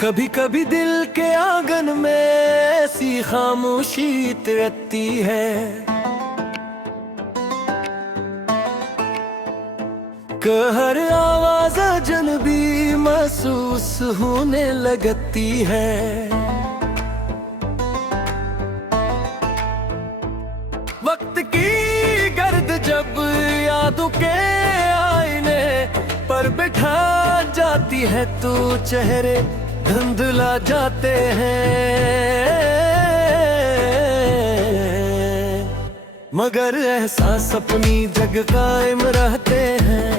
कभी कभी दिल के आंगन में ऐसी खामोशी तैरती है, हर आवाज अजनबी महसूस होने लगती है। वक्त की गर्द जब यादों के आईने पर बैठा जाती है तो चेहरे धुंधला जाते हैं, मगर एहसास अपनी जगह कायम रहते हैं।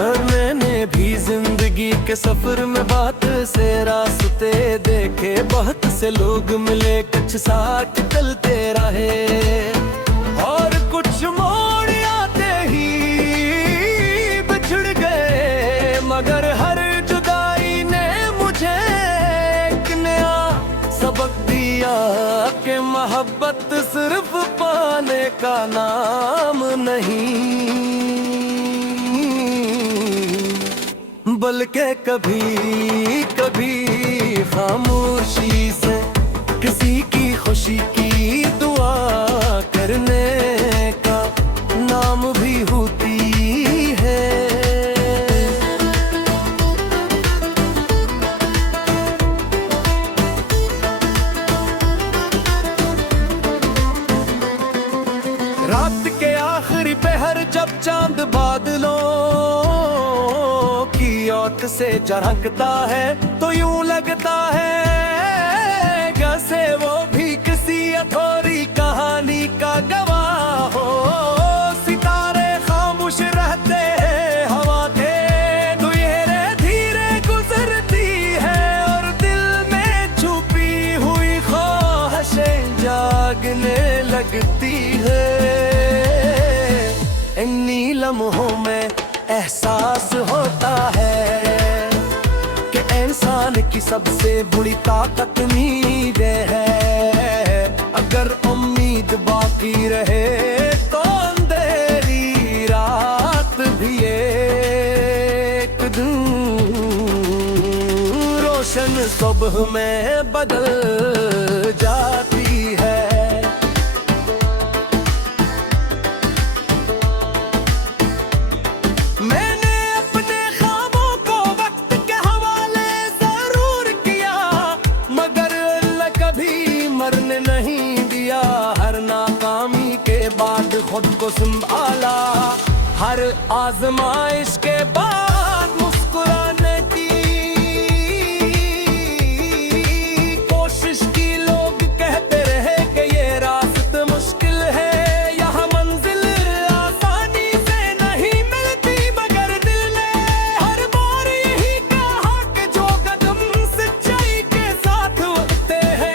और मैंने भी जिंदगी के सफर में बात से रास्ते देखे, बहुत से लोग मिले कुछ साथ चलते रहे, और कुछ मोड़ आते ही बिछड़ गए, मगर हर जुदाई ने मुझे एक नया सबक दिया कि मोहब्बत सिर्फ पाने का नाम नहीं, बल्कि कभी कभी खामोशी से किसी की खुशी की दुआ करने का नाम भी होती है। रात के आखिरी पहर जब चांद बादलों की ओट से झलकता है तो यूं लगता है जैसे वो भी किसी अधूरी कहानी का गवाह हो। सितारे खामोश रहते हैं, हवा के धुएं धीरे गुजरती है, और दिल में छुपी हुई ख्वाहिशें जागने लगती है। इन लम्हों में एहसास होता है कि इंसान की सबसे बड़ी ताकत उम्मीदें है। अगर उम्मीद बाकी रहे तो अंधेरी रात भी एक दिन रोशन सुबह में बदल जाती है। मरने नहीं दिया, हर नाकामी के बाद खुद को संभाला, हर आजमाइश के बाद मुस्कुराने की कोशिश की। लोग कहते रहे कि ये रास्ता मुश्किल है, यहाँ मंजिल आसानी से नहीं मिलती, मगर दिल ने हर बार यही कहा कि जो कदम सच्चाई के साथ उठते हैं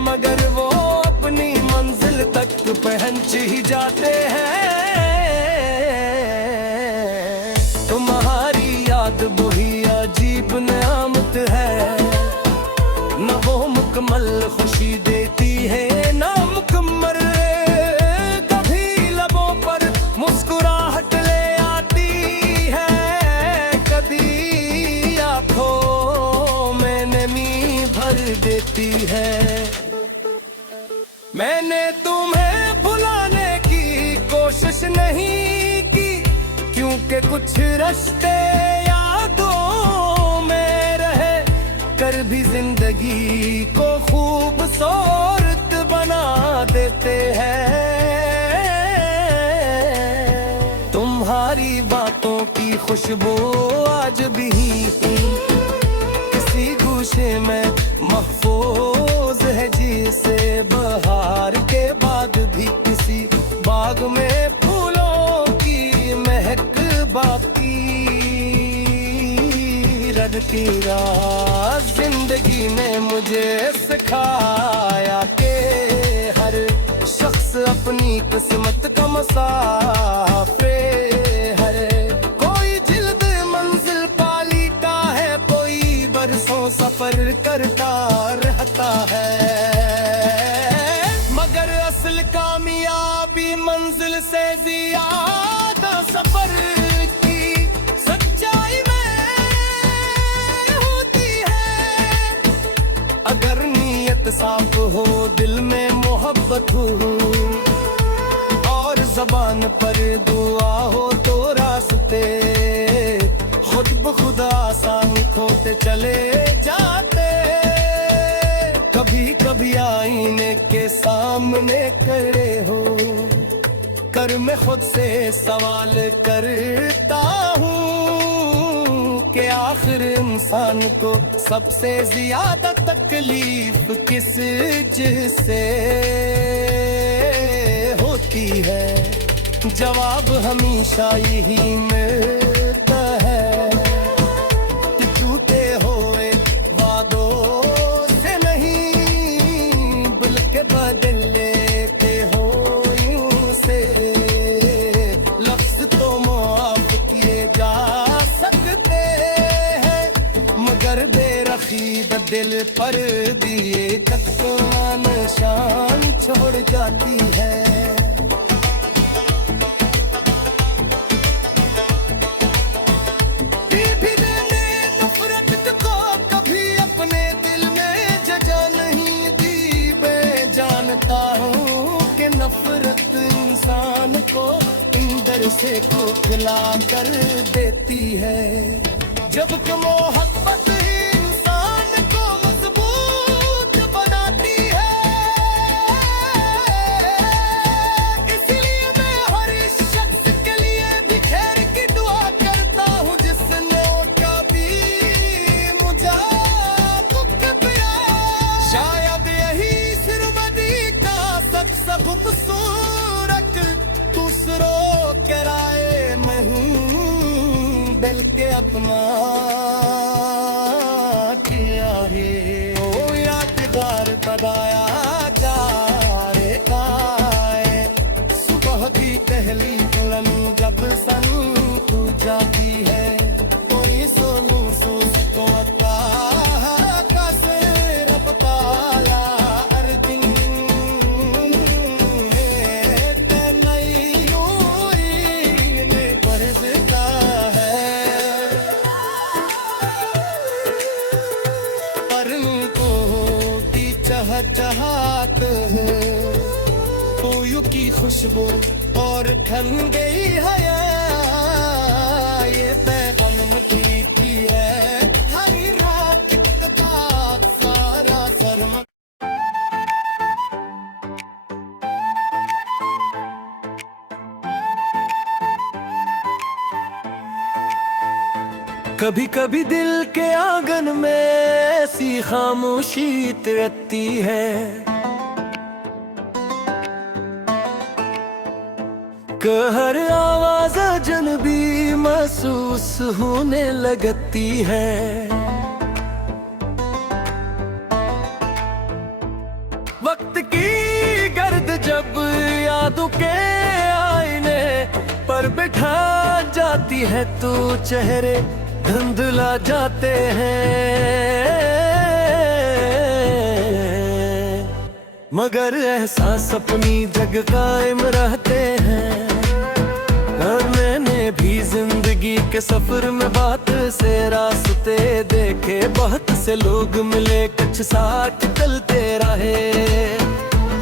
मगर वो अपनी मंजिल तक पहुंच ही जाते हैं। तुम्हारी याद वही अजीब नियामत है, न वो मुकम्मल खुशी देती है ना मुकम्मल, कभी लबों पर मुस्कुराहट ले आती है, कभी आंखों में नमी भर देती है। मैंने तुम्हें भुलाने की कोशिश नहीं की, क्योंकि कुछ रिश्ते यादों में रहे कर भी जिंदगी को खूबसूरत बना देते हैं। तुम्हारी बातों की खुशबू आज भी किसी गोशे में महफूज है, जिसे बहार के बाद भी किसी बाग में फूलों की महक बाकी रखती रात। जिंदगी ने मुझे सिखाया कि हर शख्स अपनी किस्मत का मुसाफिर है, कोई जिल्द मंजिल पालीता है, कोई बरसों सफर करता रहता है, मगर असल कामयाबी मंजिल से ज्यादा सफर की सच्चाई में साफ हो, दिल में मोहब्बत हो, और ज़बान पर दुआ हो तो रास्ते खुद ब खुद आसान होते चले जाते। कभी कभी आईने के सामने खड़े हो कर मैं खुद से सवाल करता हूँ कि आखिर इंसान को सबसे ज्यादा तकलीफ किस जिससे होती है। जवाब हमेशा यही मिलता है कि टूटे हुए वादों से नहीं बल्कि बदल लेते हो यूं से। लफ्ज तो माफ किए जा सकते हैं मगर बेरखी दिल पर दिए तक को निशान छोड़ जाती है। नफरत इंसान को अंदर से खोखला कर देती है, जबकि मोहब्बत ही इंसान को मजबूत बनाती है। इसलिए मैं हर शख्स के लिए बिखेर की दुआ करता हूँ जिसने कभी मुझे दुख दिया। शायद यही सिरबदी का सबसे खूबसूरत दूसरों के राय में हूँ बल्कि अपना किया है। ओ यादगार पदाया जा रे काए सुबह की पहली दुल्हन जब सन तू जाती है। कोई सोनू सूस को का सिर पाया चाहत है कोयू की खुशबू और ठंडी हया। ये पैगाम मिठी है हरी रात का सारा शर्म। कभी कभी दिल के आंगन में ऐसी खामोशी रहती है कि हर आवाज अजनबी महसूस होने लगती है। वक्त की गर्द जब यादों के आईने पर बिठा जाती है तो चेहरे धुंधला जाते हैं, मगर एहसास अपनी जगह कायम रहते हैं। और मैंने भी जिंदगी के सफर में बात से रास्ते देखे, बहुत से लोग मिले कुछ साथ चलते रहे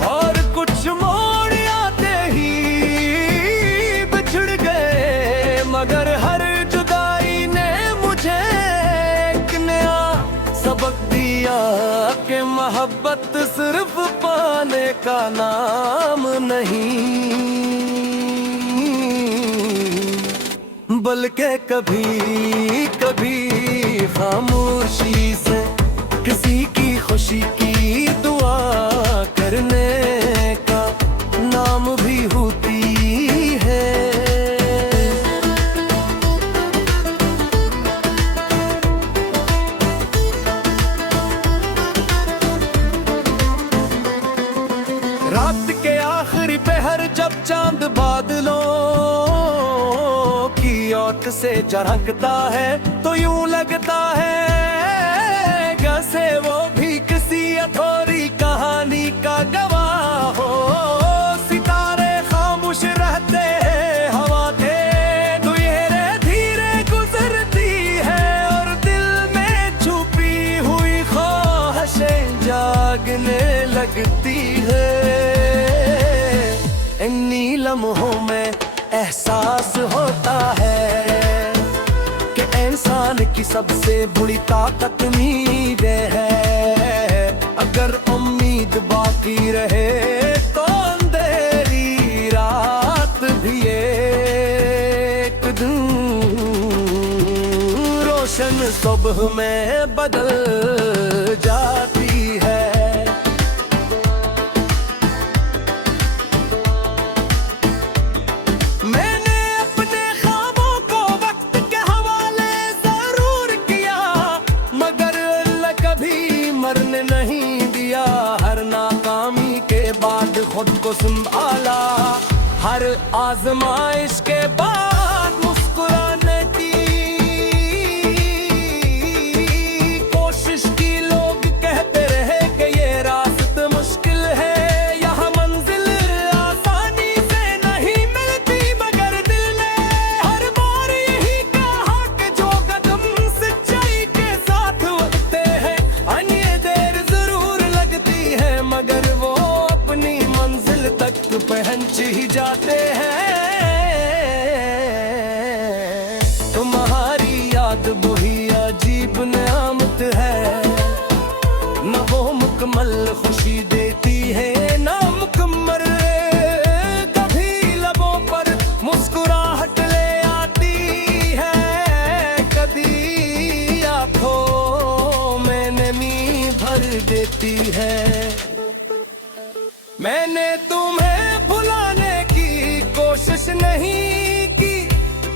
और कुछ मोड़ आते ही बिछड़ गए। मगर हर जुदाई ने मुझे एक नया सबक दिया कि मोहब्बत सिर्फ पाने का नाम नहीं बल्कि कभी कभी खामोशी से किसी की खुशी की दुआ करने का नाम भी होती है। रात के आखिरी पहर जब चांद बादलों की ओट से झलकता है तो यूं लगता है जैसे वो भी किसी अधूरी कहानी का गवाह हो। सितारे खामोश रहते हैं, हवा थे धीरे धीरे गुजरती है और दिल में छुपी हुई ख्वाहिशें जा लगने लगती है। इन लम्हों में एहसास होता है कि इंसान की सबसे बुरी ताकत उम्मीद है। अगर उम्मीद बाकी रहे तो अंधेरी रात भी एक दिन रोशन सुबह में बदल जाती है। मैंने अपने ख्वाबों को वक्त के हवाले जरूर किया, मगर अल्लाह कभी मरने नहीं दिया। हर नाकामी के बाद खुद को संभाला, हर आजमाइश के बाद मुस्कुराने की कोशिश की। लोग कहते रहे कि ये रास्ता मुश्किल है, यहाँ मंजिल आसानी से नहीं मिलती, मगर दिल ने हर बार यही कहा कि जो कदम सच्चाई के साथ उठते हैं, अन्य देर जरूर लगती है, मगर वो अपनी मंजिल तक पहुंच ही जाते हैं। तुम्हारी याद वही अजीब नेमत है, न वो मुकम्मल खुशी देती है न मुकम्मल। कभी लबों पर मुस्कुराहट ले आती है, कभी आंखों में नमी भर देती है। मैंने तुम्हें भुलाने की कोशिश नहीं की,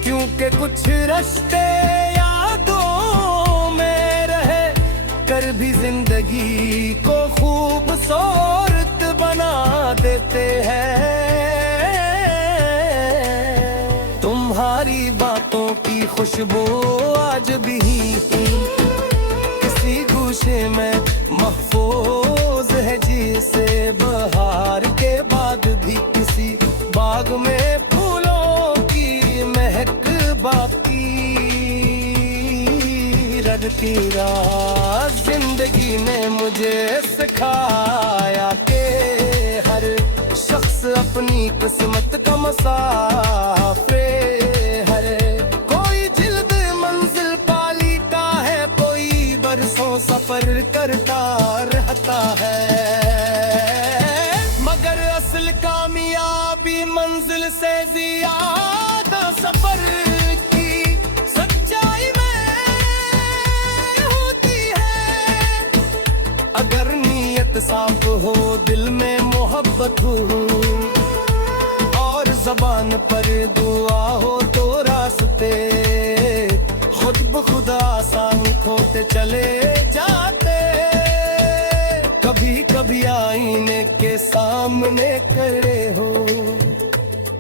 क्योंकि कुछ रास्ते यादों में रहे, कर भी जिंदगी को खूबसूरत बना देते हैं। तुम्हारी बातों की खुशबू आज भी किसी गूशे में महफूज है, जिसे बहार के बाद भी किसी बाग में फूलों की महक बाकी रखती रहा। जिंदगी ने मुझे सिखाया कि हर शख्स अपनी किस्मत का मुसाफिर है। कोई जिल्द मंजिल पालीता है, कोई बरसों सफर करता रहता है, मगर असल कामयाबी मंजिल से ज्यादा सफर की सच्चाई में होती है। अगर नीयत साफ हो, दिल में मोहब्बत हो और ज़बान पर दुआ हो, तो रास्ते खुद ब खुद आसान खोते चले जाते। कभी कभी आईने के सामने खड़े हो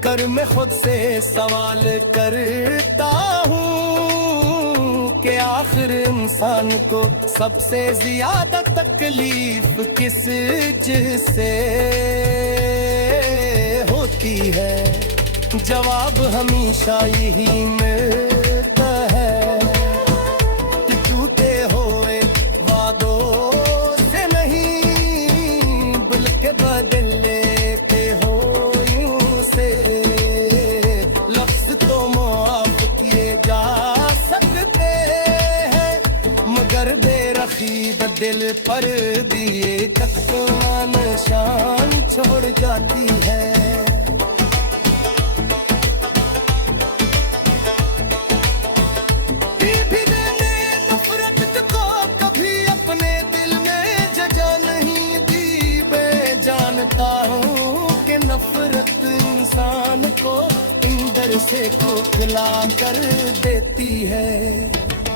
कर मैं खुद से सवाल करता हूँ कि आखिर इंसान को सबसे ज्यादा तकलीफ किस जिससे होती है। जवाब हमेशा यही मिलता है कि टूटे हुए वादों से नहीं, बल्कि बदल लेते हो यूं से। लफ्ज तो माफ किए जा सकते हैं, मगर बेरखी दिल पर दिए तख्ता निशान छोड़ जाती है। नफरत इंसान को इंदर से खोखला कर देती है,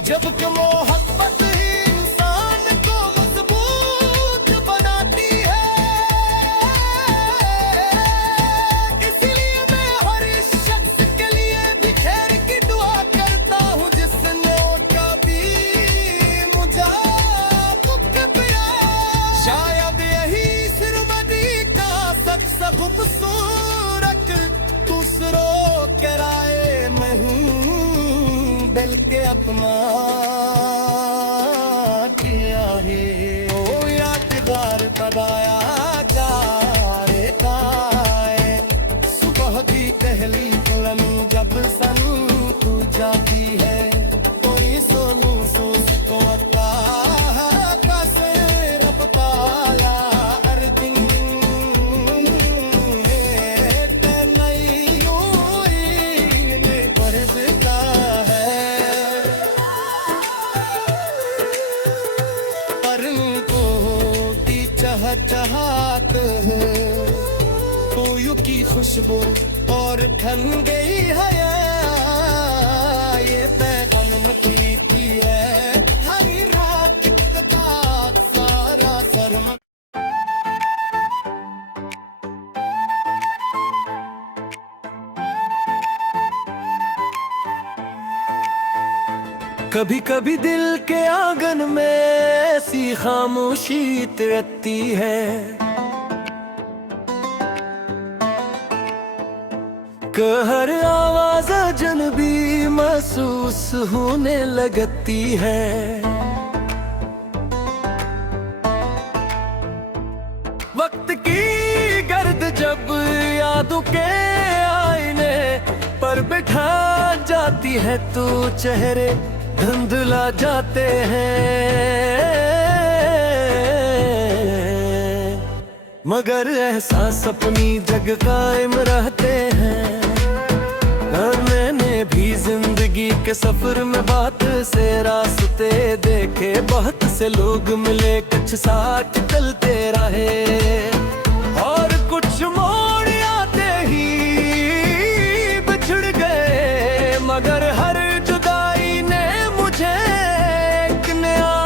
जबकि मोहब्बत ही इंसान को मजबूत बनाती है। इसलिए मैं हर शख्स के लिए भी खैर की दुआ करता हूँ, जिसने कभी मुझे दुख पिया। शायद यही सिरमदी का सबसे खूबसूरत दूसरों के राय में हूँ, बल्कि अपना किया है ओ यादगार। लगाया जा रे ताए। सुबह की पहली किरण जब सन तू जाती है, कोई सोनू सूस को का से रब पाया अर्जिन ते नई हुई में परसता है। परंतु की चहचहाट है, कोयू की खुशबू और ठन गई है ये पैगम प्रीति है। हरी रात का सारा शर्म कभी कभी दिल के आंगन में ऐसी खामोशी रहती है, हर आवाज अजनबी महसूस होने लगती है। वक्त की गर्द जब यादों के आईने पर बैठा जाती है तो चेहरे धुंधला जाते हैं, मगर एहसास अपनी जग कायम रहते हैं। और मैंने भी जिंदगी के सफर में बात से रास्ते देखे, बहुत से लोग मिले कुछ साथ चलते रहे, और कुछ मोड़ आते ही बिछड़ गए, मगर हर जुदाई ने मुझे एक नया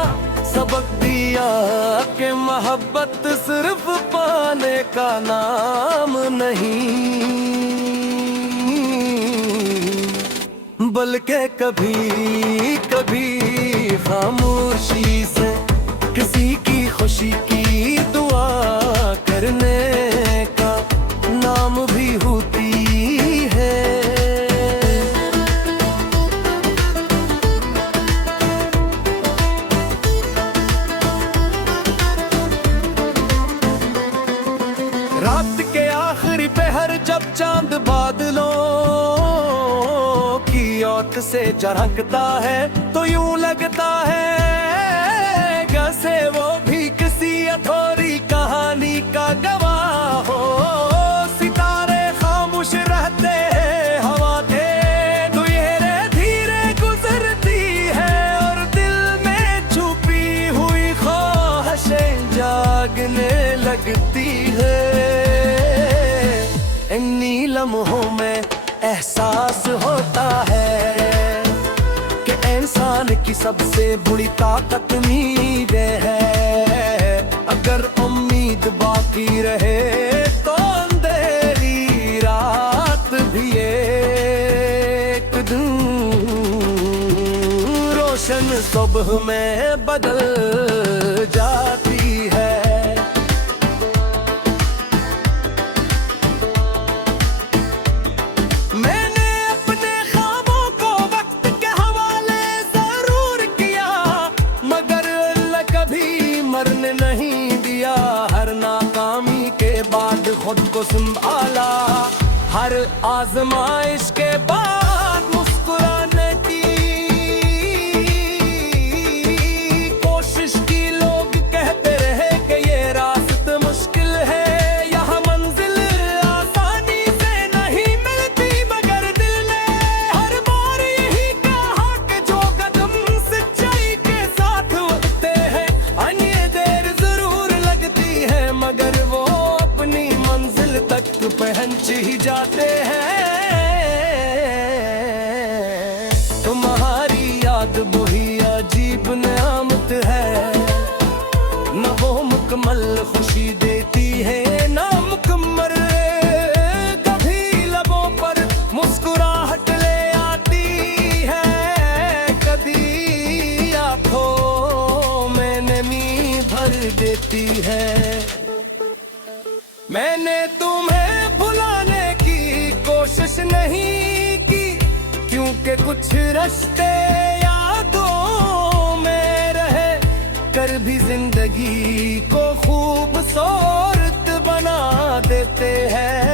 सबक दिया कि मोहब्बत सिर्फ पाने का नाम नहीं, बल्कि कभी कभी खामोशी से किसी की खुशी की दुआ करने का नाम भी होती है। रात के आखिरी पहर जब चांद बादलों की ओट से झलकता है तो यूं लगता है जैसे वो भी किसी अधूरी कहानी का गवाह हो। सितारे खामोश रहते हैं, हवा धीरे धीरे गुजरती है, और दिल में छुपी हुई ख्वाहिशें जागने लगती है। इन्हीं लम्हों में एहसास होता है कि इंसान की सबसे बड़ी ताकत उम्मीद है। अगर उम्मीद बाकी रहे तो अंधेरी रात भी एक दिन रोशन सुबह में बदल जाती है। मरने नहीं दिया, हर नाकामी के बाद खुद को संभाला, हर आजमाइश के बाद मुस्कुराने की कोशिश की। लोग कहते रहे कि ये रास्ता मुश्किल है, यहाँ मंजिल आसानी से नहीं मिलती, मगर दिल ने हर बार यही कहा कि जो कदम सच्चाई के साथ उठते हैं मगर वो अपनी मंजिल तक पहुंच ही जाते हैं। तुम्हारी याद वही अजीब नेमत है, न वो मुकम्मल खुशी देती है ना मुकम्मल, कभी लबों पर मुस्कुराहट ले आती है, कभी आंखों में नमी भर देती है। मैंने तुम्हें भुलाने की कोशिश नहीं की, क्योंकि कुछ रास्ते यादों में रहे, कर भी जिंदगी को खूबसूरत खूबसूरत बना देते हैं।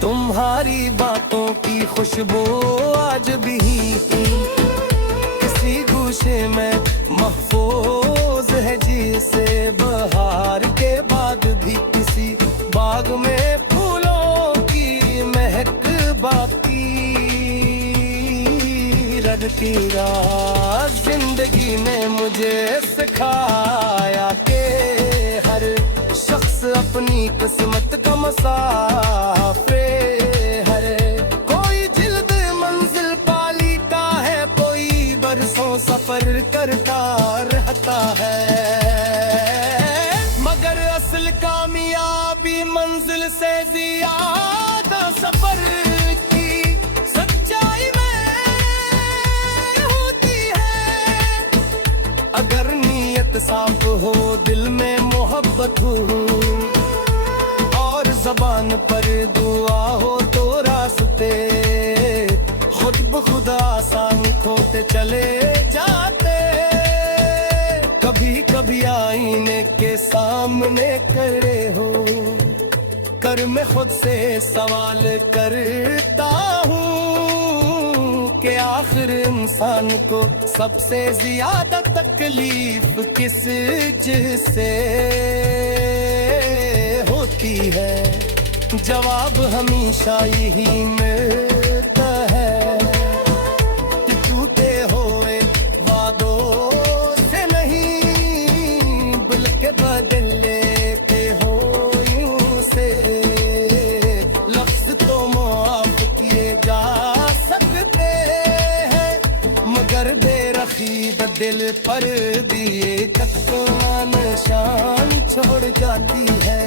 तुम्हारी बातों की खुशबू आज भी किसी गूशे में महफूज है, जिसे बहार के बाद भी किसी बाग में फूलों की महक बाकी रखती रात। जिंदगी ने मुझे सिखाया कि हर शख्स अपनी किस्मत का मुसाफिर है। कोई जिल्द मंजिल पालीता है, कोई बरसों सफर करता रहता है, मगर असल कामयाबी मंजिल से ज्यादा सफर की सच्चाई में होती है। अगर नीयत साफ हो, दिल में मोहब्बत हो और ज़बान पर दुआ हो, तो रास्ते खुद ब खुद आसान खोते चले जाते। कभी कभी आईने के सामने खड़े हो कर मैं खुद से सवाल करता हूँ कि आखिर इंसान को सबसे ज्यादा तकलीफ किस जिससे होती है। जवाब हमेशा यही मिलता है कि टूटे हुए वादों से नहीं, बल्कि बदल लेते हो यूं से। लफ्ज तो माफ किए जा सकते हैं, मगर बेरखी दिल पर दिए कतरा निशान छोड़ जाती है।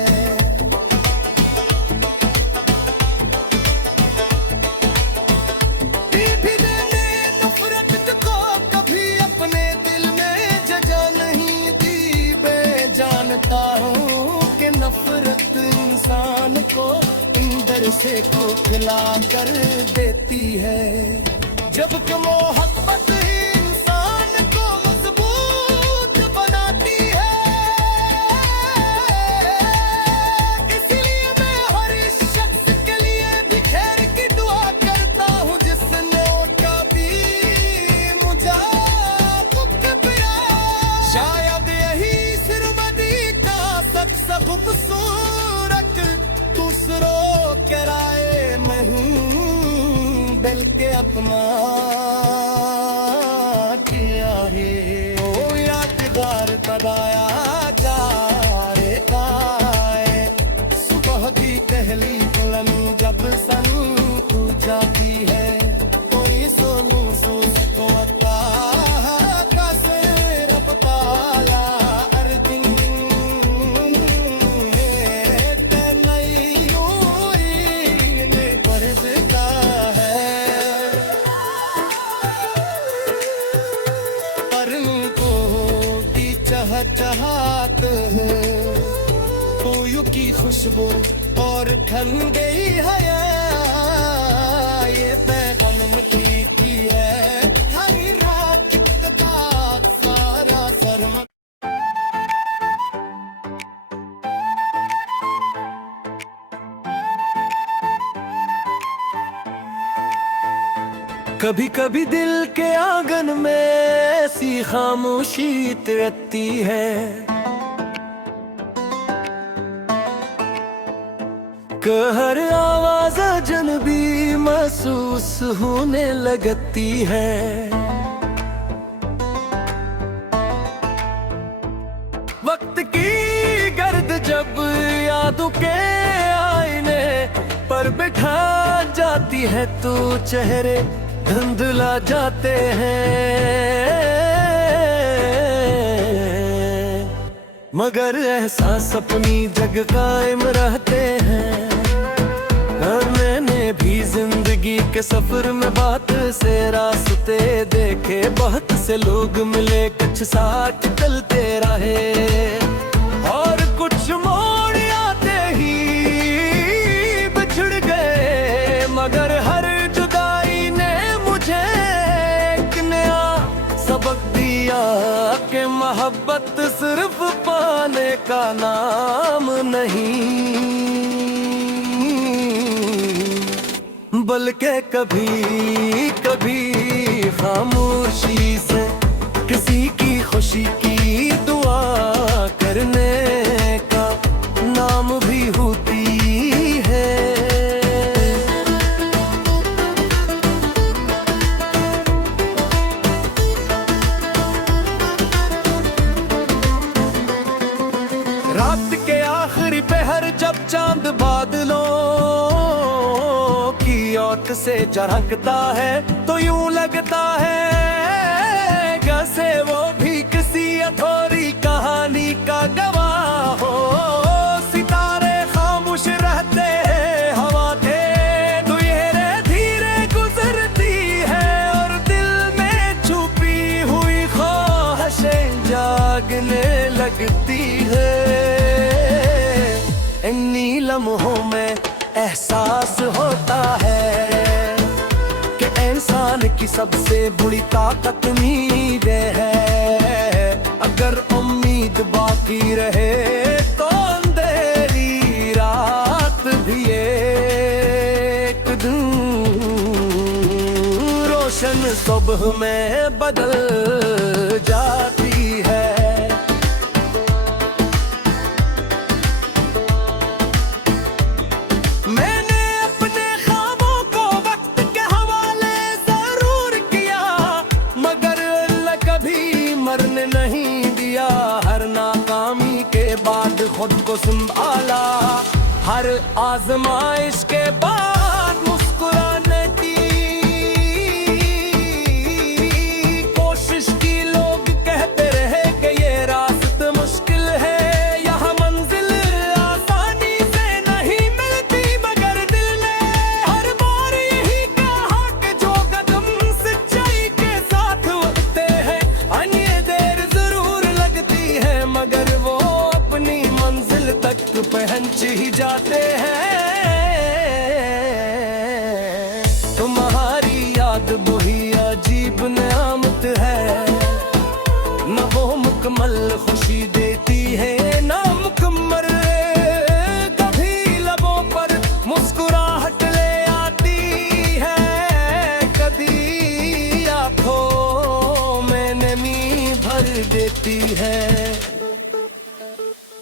नफरत इंसान को अंदर से खोखला कर देती है, जबकि मोहब्बत इंसान को मजबूत बनाती है। इसलिए मैं हर शख्स के लिए भी खैर की दुआ करता हूँ, जिसने कभी मुझे शायद यही सिरमदी का सबसे खूबसूरत दूसरों के राय में हूँ, बल्कि अपना किया है ओ यादगार कदाया जा रहता है। सुबह की पहली कलम जब सन खू जाती है, कोई सोनू सोच को चाहत है कोयू की खुशबू और ठंडी हया, ये पैगम मिट्टी की है हर रात का सारा शर्म। कभी कभी दिल के आंगन में ऐसी खामोशी रहती है, हर आवाज अजनबी महसूस होने लगती है। वक्त की गर्द जब यादों के आईने पर बिठा जाती है, तो चेहरे धुंधला जाते हैं, मगर एहसास अपनी जगह कायम रहते हैं। मैंने भी जिंदगी के सफर में बात से रास्ते देखे, बहुत से लोग मिले, कुछ साथ चलते रहे और कुछ मोड़ आते ही बिछड़ गए, मगर हर जुदाई ने मुझे एक नया सबक दिया कि मोहब्बत सिर्फ का नाम नहीं, बल्कि कभी कभी खामोशी से किसी की खुशी की दुआ करने का नाम भी होती है। रात के आखिरी पहर जब चांद बादलों की ओट से झलकता है तो यूं लगता है जैसे वो भी किसी अधूरी कहानी का गवाह हो। सितारे खामोश रहते हैं, हवा धीरे धीरे गुजरती है और दिल में छुपी हुई ख्वाहिशें जागने लगती है। इन्हीं लम्हों में एहसास होता है कि इंसान की सबसे बड़ी ताकत उम्मीदें है। अगर उम्मीद बाकी रहे तो अंधेरी रात भी एक दिन रोशन सुबह में बदल जाती है। मरने नहीं दिया, हर नाकामी के बाद खुद को संभाला, हर आजमाइश के बाद मुस्कुराने की कोशिश की। लोग कहते रहे कि ये रास्ता मुश्किल है, यहाँ मंजिल आसानी से नहीं मिलती, मगर दिल ने हर बार यही कहा कि जो कदम सच्चाई के साथ उठते हैं मगर वो अपनी मंजिल तक पहुंच ही जाते हैं। तुम्हारी याद वही अजीब नेमत है, न वो मुकम्मल खुशी देती है ना मुकम्मल, कभी लबों पर मुस्कुराहट ले आती है, कभी आंखों में नमी भर देती है।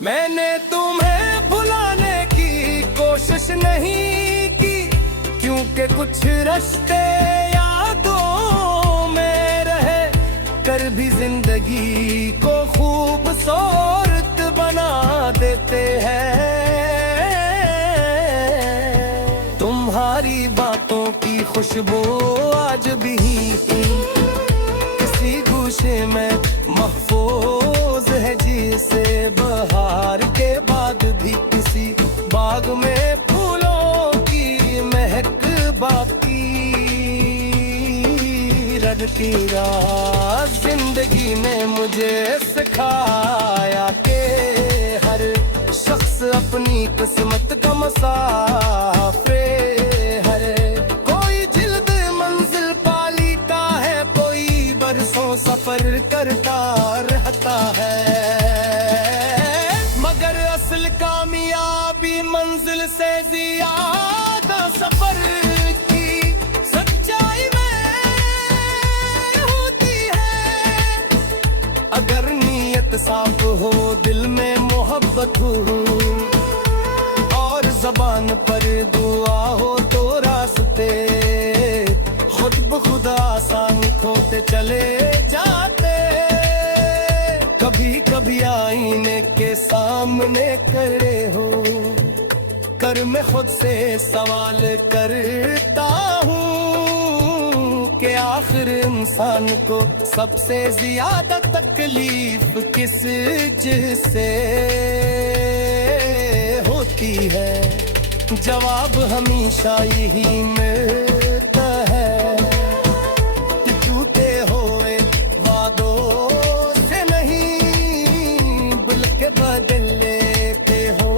मैंने तुम्हें भुलाने की कोशिश नहीं की, क्योंकि कुछ रास्ते यादों में रहे कर भी जिंदगी को खूबसूरत बना देते हैं। तुम्हारी बातों की खुशबू आज भी किसी गोशे में महफूज है, जिसे बहार के बाद भी किसी बाग में फूलों की महक बाकी रखती रात। जिंदगी ने मुझे सिखाया कि हर शख्स अपनी किस्मत का मुसाफिर है, कोई जिल्द मंजिल पालीता है, कोई बरसों सफर करता रहता है, मगर असल कामयाबी मंजिल से ज्यादा सफर की सच्चाई में होती है। अगर नीयत साफ हो, दिल में मोहब्बत हो और ज़बान पर दुआ हो, तो रास्ते खुद ब खुद आसान होते चले जाते। कभी कभी आईने के सामने खड़े हो कर मैं खुद से सवाल करता हूँ कि आखिर इंसान को सबसे ज्यादा तकलीफ किस जिससे होती है। जवाब हमेशा यही मिलता है कि टूटे हुए वादों से नहीं बल्कि बदल लेते हो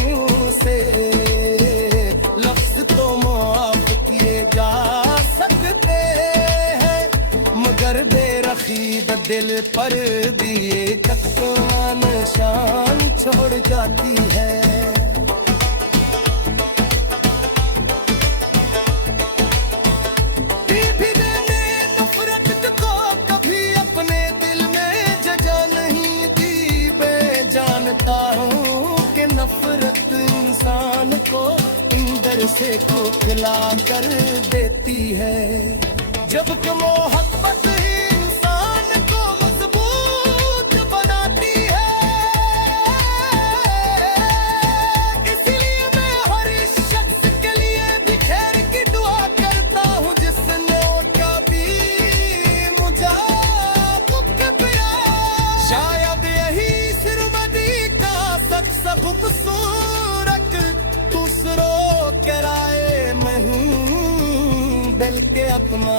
यूं से। लफ्ज तो माफ किए जा सकते हैं मगर बेरखी दिल पर दिए तक तो निशान जाती है। नफरत को कभी अपने दिल में जगह नहीं दी। मैं जानता हूँ कि नफरत इंसान को अंदर से खोखला कर देती है, जबकि मोहब्बत ही इंसान को मजबूत बनाती है। इसलिए मैं हर शख्स के लिए भी खैर की दुआ करता हूँ, जिसने कभी मुझे पिया। शायद यही सिरमदी का सब खूबसूरत दूसरों के राय में हूँ, दिल के अपना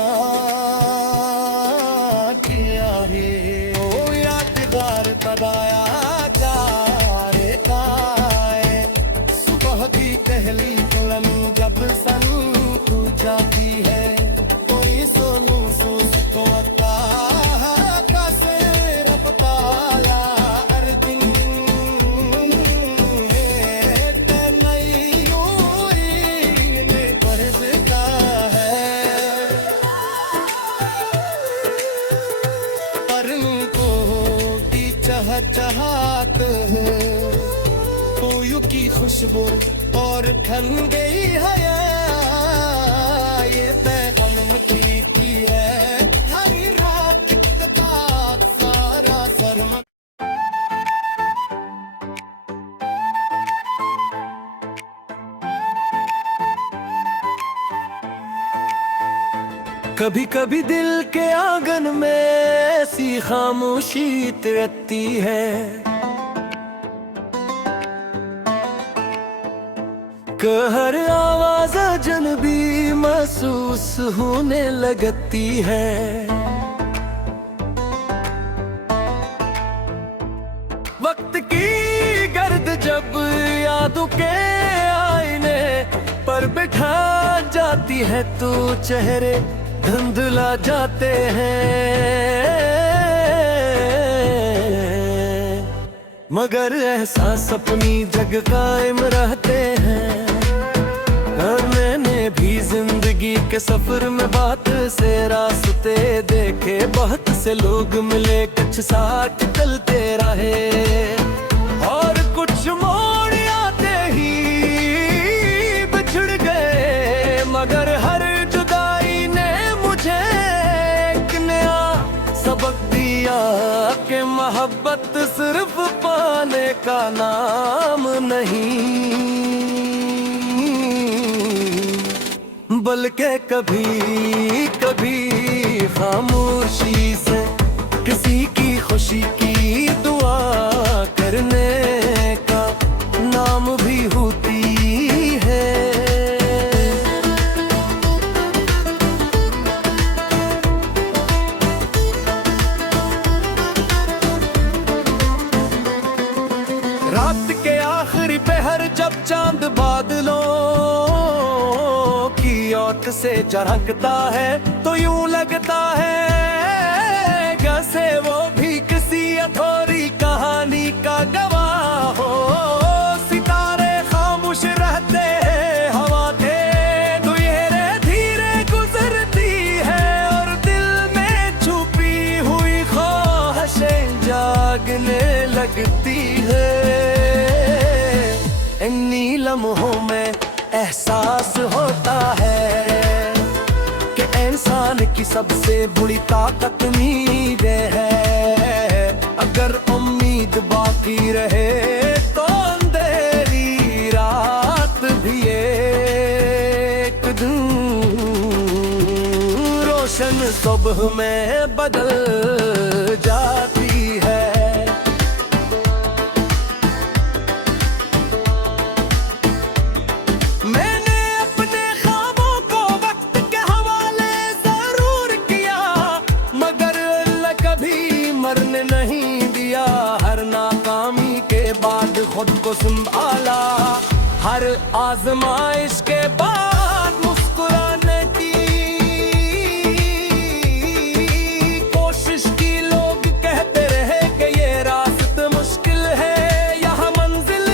किया है। ओ यादगार तदाया गारे गाए, सुबह की पहली कलम जब सन तू जाती है, कोई सोनू सूस को का सिर बताया अर्थिंग चहचहात है, कोयू की खुशबू और ठन गई हया। ये पैगम की है हरी रात का सारा सरम। कभी कभी दिल के आंगन में ऐसी खामोशी रहती है, कि हर आवाज अजनबी महसूस होने लगती है। वक्त की गर्द जब यादों के आईने पर बैठा जाती है, तो चेहरे धुंधला जाते हैं, मगर एहसास अपनी जगह कायम रहते हैं। और मैंने भी जिंदगी के सफर में बात से रास्ते देखे, बहुत से लोग मिले, कुछ साथ चलते रहे, और कुछ मोड़ आते ही बिछड़ गए। मगर हर जुदाई ने मुझे एक नया सबक दिया, कि मोहब्बत सिर्फ पाने का नाम नहीं, बल्कि कभी कभी खामोशी से किसी की खुशी की दुआ करने का नाम भी होती है। रात के आखिरी पहर जब चांद बादलों की ओट से झलकता है, तो यूं लगता है जैसे वो भी किसी अधूरी कहानी का गवाह हो। सितारे खामोश रहते हैं, हवा थे धीरे धीरे गुजरती है, और दिल में छुपी हुई ख्वाहिशें जागने लगती है। इन लम्हों में एहसास होता है कि इंसान की सबसे बड़ी ताकत उम्मीदें है। अगर उम्मीद बाकी रहे तो अंधेरी रात भी एक दिन रोशन सुबह में बदल जाती है। मरने नहीं दिया, हर नाकामी के बाद खुद को संभाला, हर आजमाइश के बाद मुस्कुराने की कोशिश की। लोग कहते रहे कि ये रास्ता मुश्किल है, यहाँ मंजिल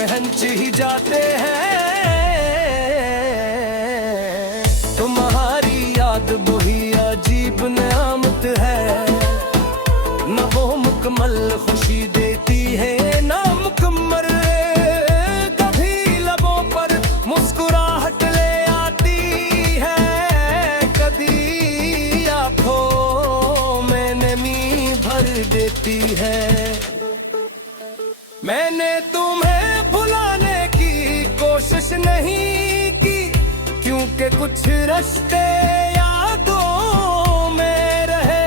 में हंच ही जाते हैं। तुम्हारी याद वही अजीब नेमत है, न वो मुकम्मल खुशी देती है ना मुकम्मल। कभी लबों पर मुस्कुराहट ले आती है, कभी आंखों में नमी भर देती है। मैंने तुम्हें भुलाने की कोशिश नहीं की, क्योंकि कुछ रिश्ते यादों में रहे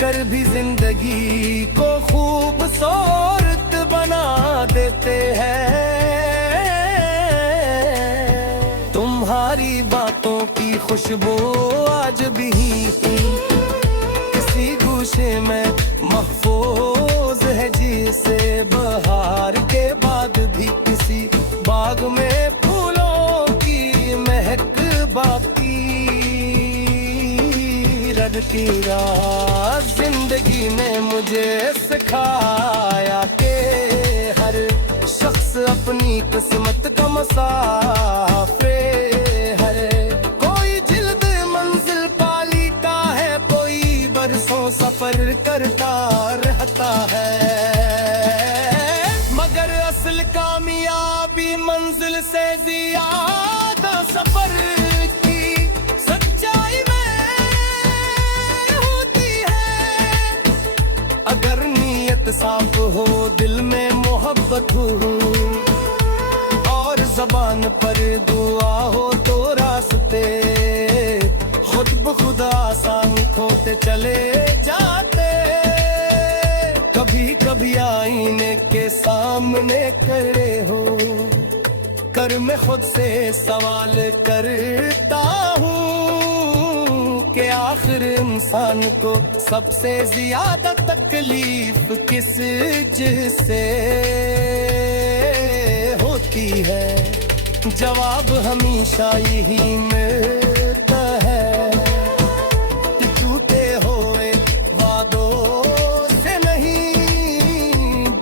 कर भी जिंदगी को खूबसूरत बना देते हैं। तुम्हारी बातों की खुशबू आज भी किसी गूशे में महफूज है, जिसे बहार के बाद भी किसी बाग में फूलों की महक बाकी रखती रात। जिंदगी ने मुझे सिखाया कि हर शख्स अपनी किस्मत का मुसाफिर है। कोई जिल्द मंजिल पालीता है, कोई बरसों सफर करता रहता है। मगर असल कामयाबी मंजिल से ज्यादा सफर की सच्चाई में होती है। अगर नीयत साफ हो, दिल में मोहब्बत हो और ज़बान पर दुआ हो, तो रास्ते खुद ब खुद आसान होते चले जाते। कभी कभी आईने के सामने खड़े हो कर मैं खुद से सवाल करता हूँ कि आखिर इंसान को सबसे ज्यादा तकलीफ किस जिससे होती है। जवाब हमेशा यही मिलता है कि टूटे हुए वादों से नहीं,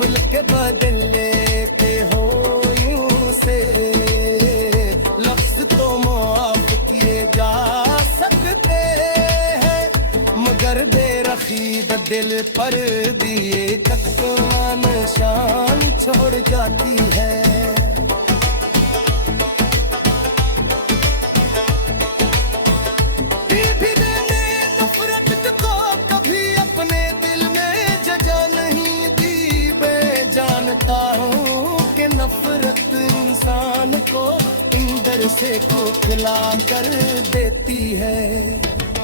बल्कि बदल लेते हो यूं से। लफ्ज तो माफ किए जा सकते हैं, मगर बेरखीब दिल पर दिए कतरा निशान छोड़ जाती है। नफरत इंसान को इंदर से खोखला कर देती है,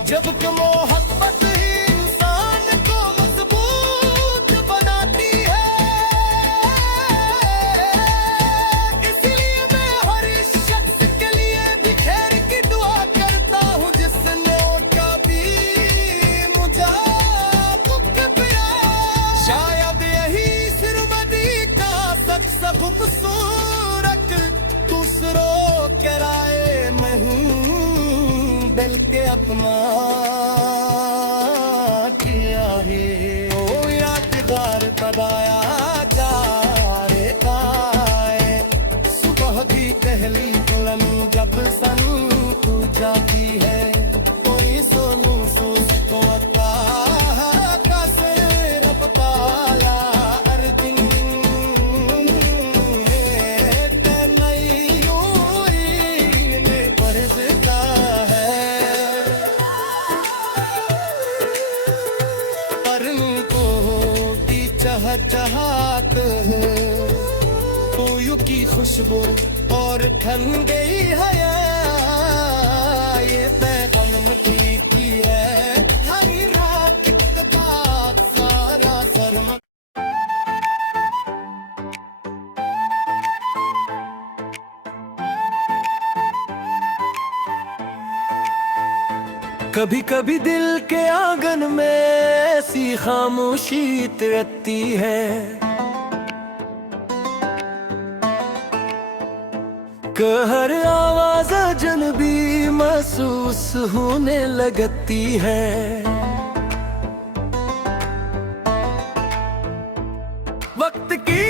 जबकि मोहब्बत ही इंसान को मजबूत बनाती है। इसलिए मैं हर शख्स के लिए भी खैर की दुआ करता हूँ, जिसने कभी मुझे दुख पिया। शायद यही सिरबदी का शख्स खूबसूरत दूसरों के राय में हूँ, बल्कि अपना किया है। ओ यादगार तबाया जा रहता है, सुबह की पहली बुलंद जब सन तू जाती है। कोई सोनू सूस को का सिर पाला चाहत है कोयू की खुशबू और ठन गई है। ये पैगम मिट्टी की है, हरी रात इत्तेफाक सारा सरम। कभी कभी दिल के आंगन में ऐसी खामोशी रहती है, कि हर आवाज अजनबी महसूस होने लगती है। वक्त की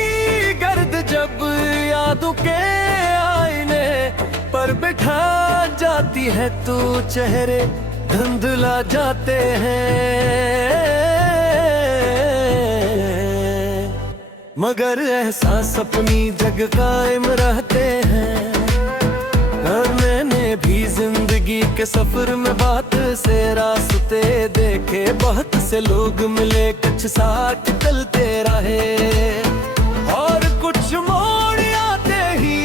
गर्द जब याद आती है तू चेहरे धुंधला जाते हैं, मगर एहसास अपनी जग कायम रहते हैं। और मैंने भी जिंदगी के सफर में बात से रास्ते देखे, बहुत से लोग मिले कुछ साथ चलते रहे, और कुछ मोड़ आते ही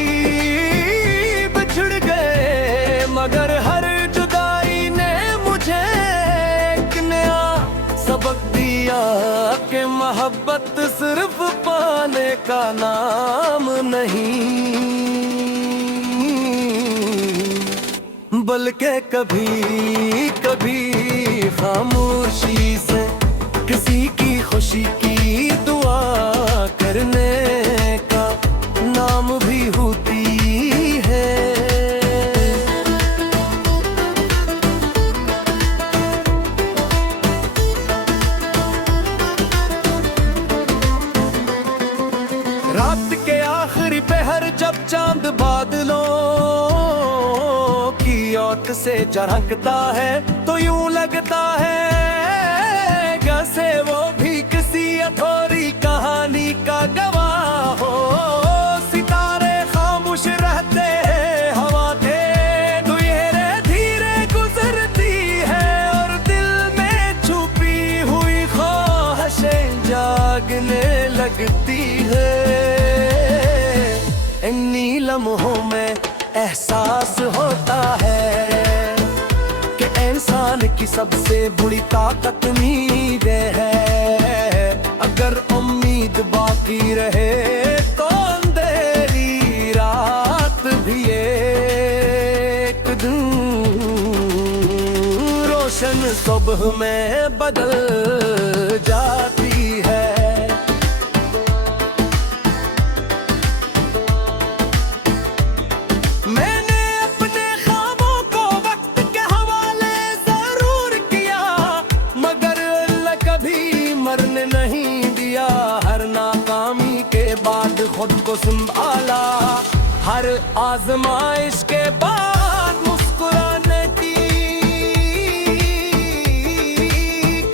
बिछड़ गए, मगर हर जुदाई ने मुझे एक नया सबक दिया कि मोहब्बत सिर्फ पाने का नाम नहीं, बल्कि कभी कभी खामोशी से किसी की खुशी की दुआ करने का नाम भी होती है। रात के आखिरी पहर जब चांद बादलों की ओट से झलकता है, तो यूं लगता है जैसे वो भी किसी अधूरी कहानी का गवाह हो। सितारे खामोश रहते हैं, हवा धीरे धीरे गुजरती है, और दिल में छुपी हुई ख्वाहिशें जागने लगती है। इन्हीं लम्हों में एहसास होता है कि इंसान की सबसे बड़ी ताकत उम्मीद है। अगर उम्मीद बाकी रहे तो अंधेरी रात भी एक दिन रोशन सुबह में बदल जाती है। मरने नहीं दिया, हर नाकामी के बाद खुद को संभाला, हर आजमाइश के बाद मुस्कुराने की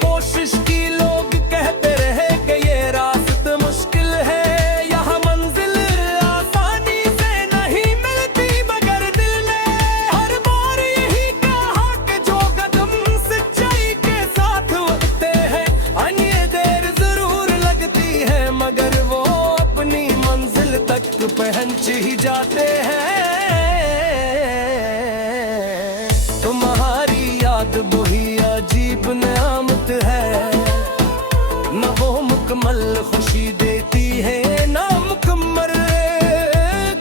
कोशिश की। लोग कहते रहे कि ये रास्ता मुश्किल है, यहाँ मंजिल आसानी से नहीं मिलती, मगर दिल ने हर बार यही कहा कि जो कदम सच्चाई के साथ उठते हैं, मगर वो अपनी मंजिल तक पहुंच ही जाते हैं। तुम्हारी याद वही अजीब नियामत है, न वो मुकम्मल खुशी देती है ना मुकम्मल,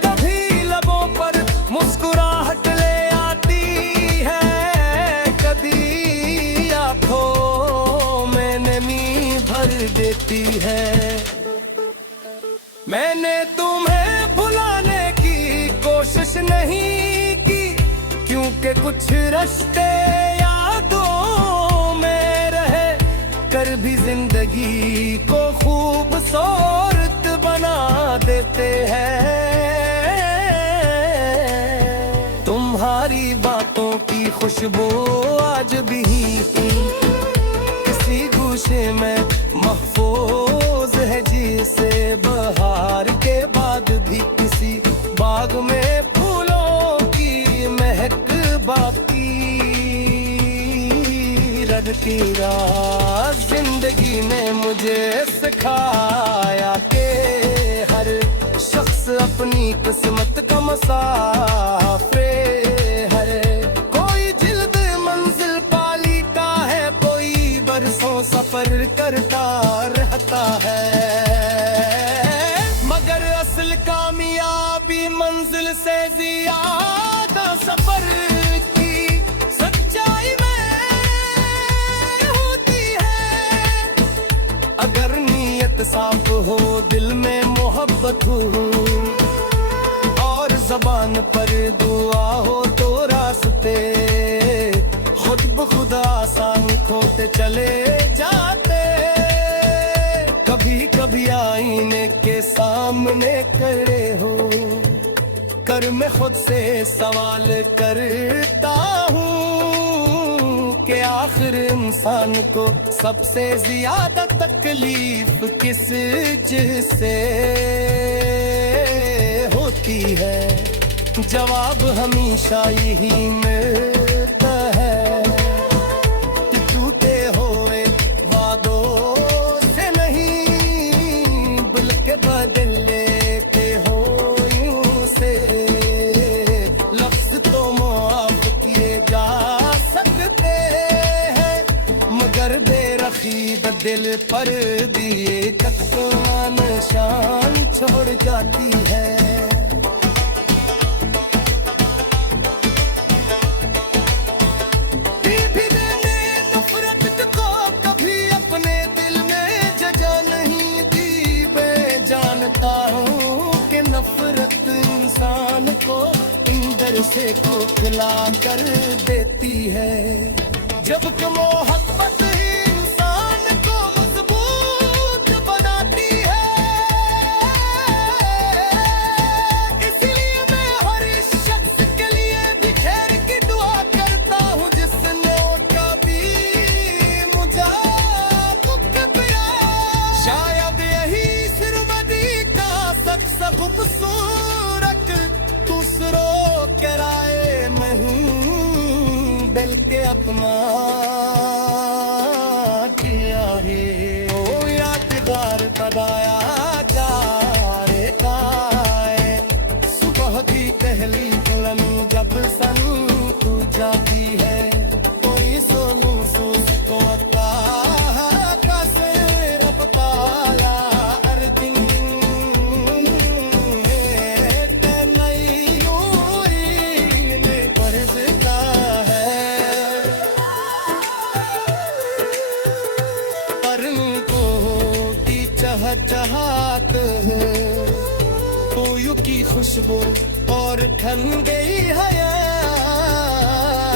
कभी लबों पर मुस्कुराहट ले आती है, कभी आंखों में नमी भर देती है। मैंने तुम्हें भुलाने की कोशिश नहीं की, क्योंकि कुछ रास्ते यादों में रहे, कर भी जिंदगी को खूबसूरत बना देते हैं। तुम्हारी बातों की खुशबू आज भी किसी गूशे में महफूज है, जिसे बहार के बाद भी किसी बाग में फूलों की महक बाकी रखती रात। जिंदगी ने मुझे सिखाया कि हर शख्स अपनी किस्मत का मुसाफिर है, कोई जिल्द मंजिल पाली का है, कोई बरसों सफर करता रहता है, मगर असल कामयाबी मंजिल से ज्यादा सफर की सच्चाई में होती है। अगर नीयत साफ हो, दिल में मोहब्बत हो, और जबान पर दुआ हो, तो रास्ते खुद ब खुद आसान खोते चले जाते। कभी कभी आईने के सामने खड़े हो कर मैं खुद से सवाल करता जानता हूँ कि आखिर इंसान को सबसे ज्यादा तकलीफ किस जिससे होती है। जवाब हमेशा यही मिलता है कि टूटे हुए वादों से नहीं बल्कि बदल लेते हो यूं से। लफ्ज तो माफ किए जा सकते हैं मगर बेरखी दिल पर दिए चक्का निशान छोड़ जाती है। नफरत इंसान को अंदर से खोखला कर देती है, जबकि मोहब्बत इंसान को मजबूत बनाती है। इसलिए मैं हर शख्स के लिए भी खैर की दुआ करता हूँ जिसने कभी मुझे दुख दिया। शायद यही सिरमदी का सबसे खूबसूरत दूसरों के राय में हूँ दिल के अपना किया है। ओ यादगार तबाया जा रे काए सुबह की पहली कलम जब सन तू जाती है। कोई सोनू सूस को का से रब पाया चाहत है कोयू की खुशबू और ठन गई है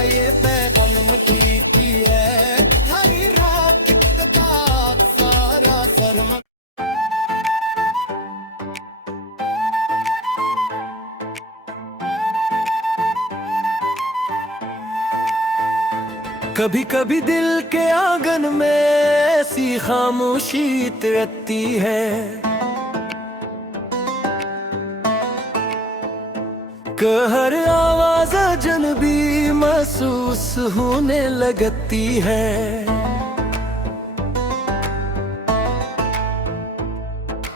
ये पैगम की है हरी रात का सारा शर्म। कभी कभी दिल के आंगन में ऐसी खामोशी रहती है कि हर आवाज अजनबी महसूस होने लगती है।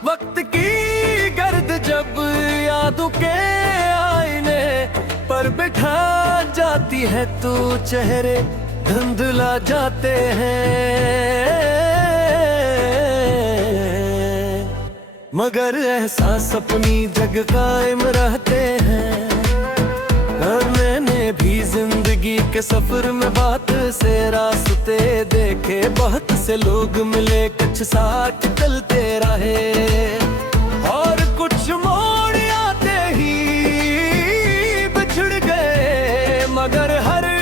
वक्त की गर्द जब यादों के आईने पर बैठा जाती है तो चेहरे धुंधला जाते हैं, मगर एहसास अपनी जग कायम रहते हैं। और मैंने भी जिंदगी के सफर में बात से रास्ते देखे, बहुत से लोग मिले कुछ साथ चलते रहे और कुछ मोड़ आते ही बिछड़ गए। मगर हर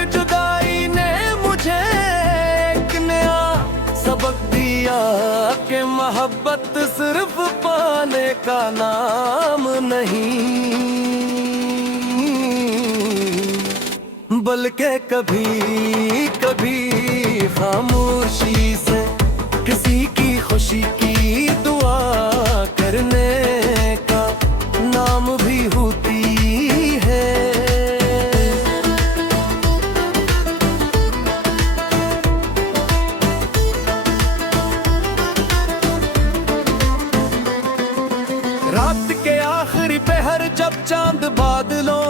के मोहब्बत सिर्फ पाने का नाम नहीं बल्कि कभी कभी खामोशी से किसी की खुशी की दुआ करने का नाम भी होती है। रात के आखिरी पहर जब चांद बादलों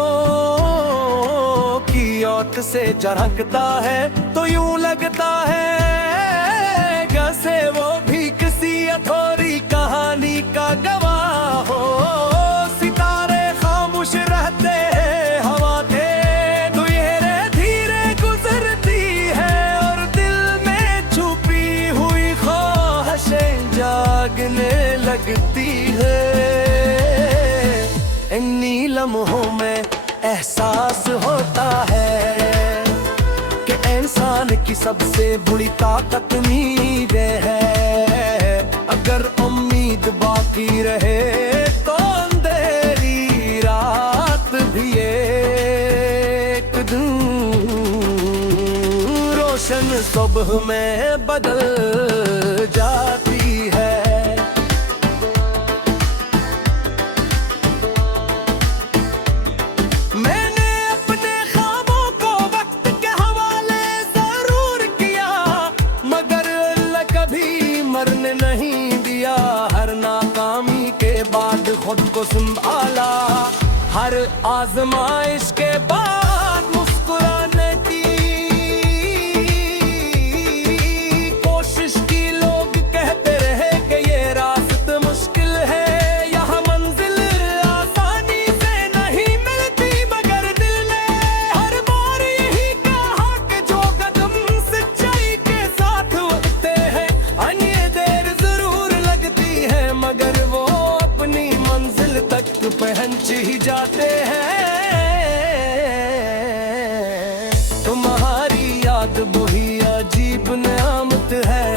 की ओट से झलकता है तो यूं लगता है जैसे वो भी किसी अधूरी कहानी का गवाह हो। सितारे खामोश रहते हैं, हवा धीरे धीरे गुजरती है और दिल में छुपी हुई ख्वाहिशें जागने लगती है। इन्हीं लम्हों में एहसास होता है कि इंसान की सबसे बड़ी ताकत उम्मीद है। अगर उम्मीद बाकी रहे तो अंधेरी रात भी एक दिन सुबह में बदल जाती है। मैंने अपने ख्वाबों को वक्त के हवाले जरूर किया, मगर अल्लाह कभी मरने नहीं दिया। हर नाकामी के बाद खुद को संभाला, हर आजमाइश के बाद मुस्कुराने की कोशिश की। लोग कहते रहे कि ये रास्ता मुश्किल है, यहाँ मंजिल आसानी से नहीं मिलती, मगर दिल ने हर बार यही कहा कि जो कदम सच्चाई के साथ उठते हैं, अन्य देर जरूर लगती है, मगर वो अपनी मंजिल तक पहुंच ही जाते हैं। तुम्हारी याद वही अजीब नेमत है,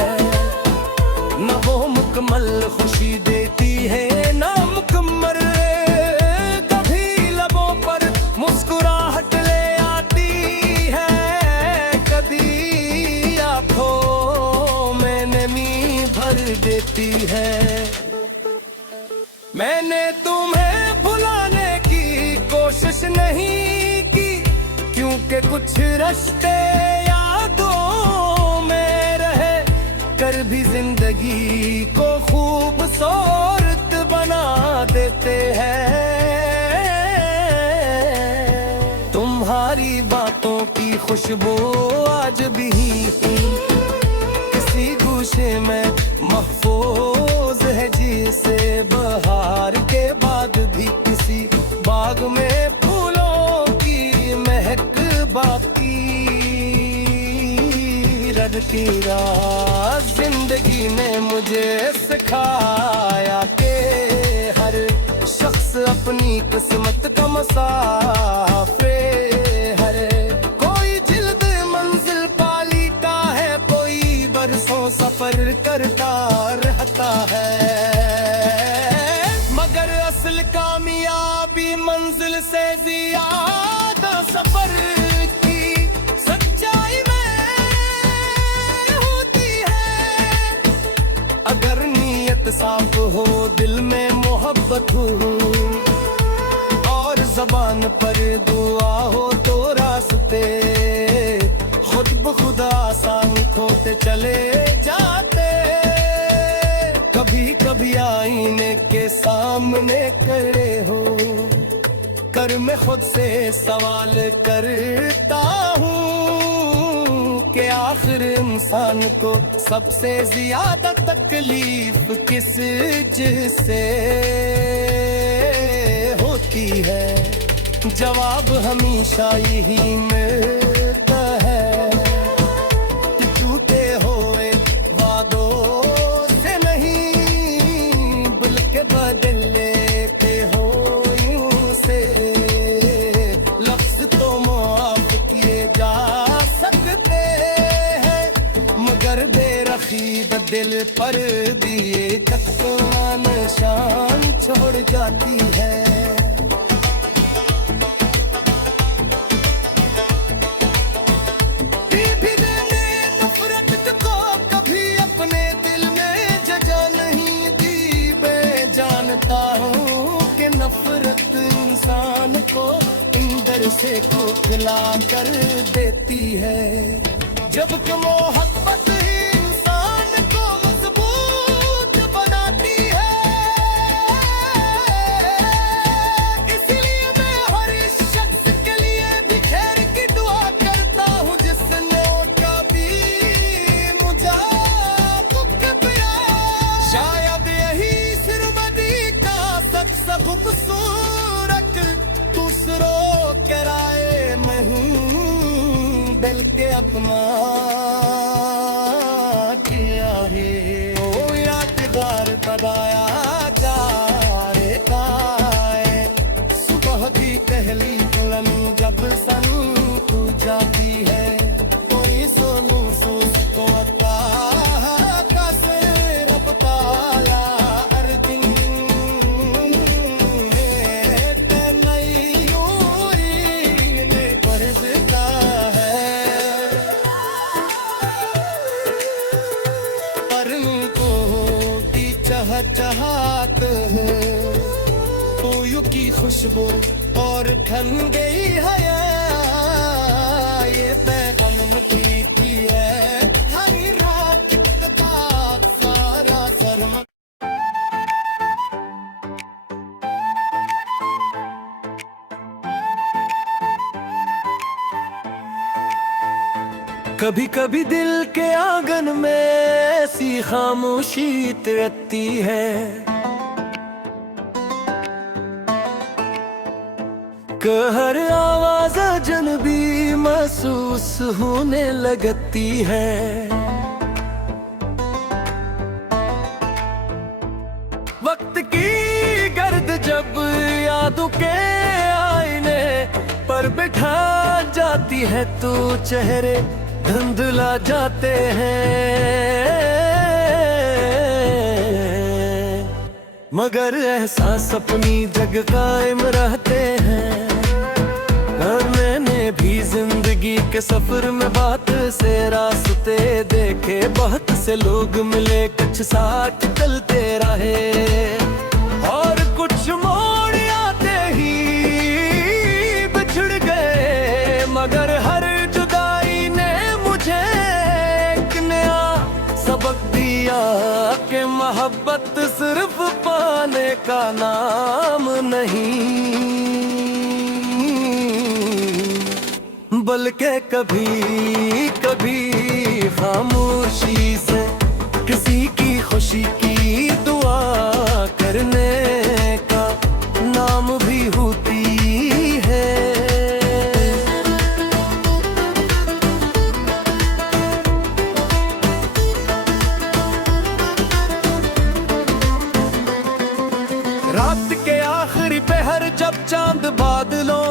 न वो मुकम्मल खुशी देती है ना मुकम्मल। कभी लबों पर मुस्कुराहट ले आती है, कभी आंखों में नमी भर देती है। मैंने तुम्हें भुलाने की कोशिश नहीं की, क्योंकि कुछ रिश्ते यादों में रहे कर भी जिंदगी को खूबसूरत बना देते हैं। तुम्हारी बातों की खुशबू आज भी किसी गूशे में महफूज है, जिसे बहार के बाद भी किसी बाग में फूलों की महक बाकी रखती रात। जिंदगी ने मुझे सिखाया कि हर शख्स अपनी किस्मत का मुसाफिर है। कोई जिल्द मंजिल पालीता है, कोई बरसों सफर करता रहता है, मगर असल कामयाबी मंजिल से ज्यादा सफर की सच्चाई में होती है। अगर नीयत साफ हो, दिल में मोहब्बत हो, और ज़बान पर दुआ हो, तो रास्ते खुद ब खुद आसान खोते चले जाते। कभी कभी आईने के सामने खड़े हो कर मैं खुद से सवाल करता हूँ कि आखिर इंसान को सबसे ज्यादा तकलीफ किस जिससे होती है। जवाब हमेशा यही मिलता है कि टूटे हुए वादों से नहीं, बल्कि बदल लेते हो यूं से। लफ्ज तो माफ किए जा सकते हैं, मगर बेरखी दिल पर दिए चकना निशान छोड़ जाती है। नफरत इंसान को इंदर से खोखला कर देती है, जबकि मोहब्बत ही इंसान को मजबूत बनाती है। इसलिए मैं हर शख्स के लिए भी खैर की दुआ करता हूँ, जिसने कभी मुझे शायद यही सिरमदी का शख्स खूबसूरत दूसरों के राय में हूँ, दिल के अपना किया है। ओ यादगार तबाया जा रहता है, सुबह की पहली कलम जब सन तू जाती है, कोई सोनू सूस को का सिर बताया रूयू की खुशबू और ठन गई हया, ये पैगम की है हरी रात का सारा सरम। कभी कभी दिल के आंगन में ऐसी खामोशी तैरती है, हर आवाज अजनबी महसूस होने लगती है। वक्त की गर्द जब यादों के आईने पर बिठा जाती है तो चेहरे धुंधला जाते हैं, मगर एहसास अपनी जगह कायम रहते हैं। और मैंने भी जिंदगी के सफर में बात से रास्ते देखे, बहुत से लोग मिले कुछ साथ चलते रहे, और कुछ मोड़ आते ही बिछड़ गए, मगर हर जुदाई ने मुझे एक नया सबक दिया कि मोहब्बत सिर्फ पाने का नाम नहीं, बल्कि कभी कभी खामोशी से किसी की खुशी की दुआ करने का नाम भी होती है। रात के आखिरी पहर जब चांद बादलों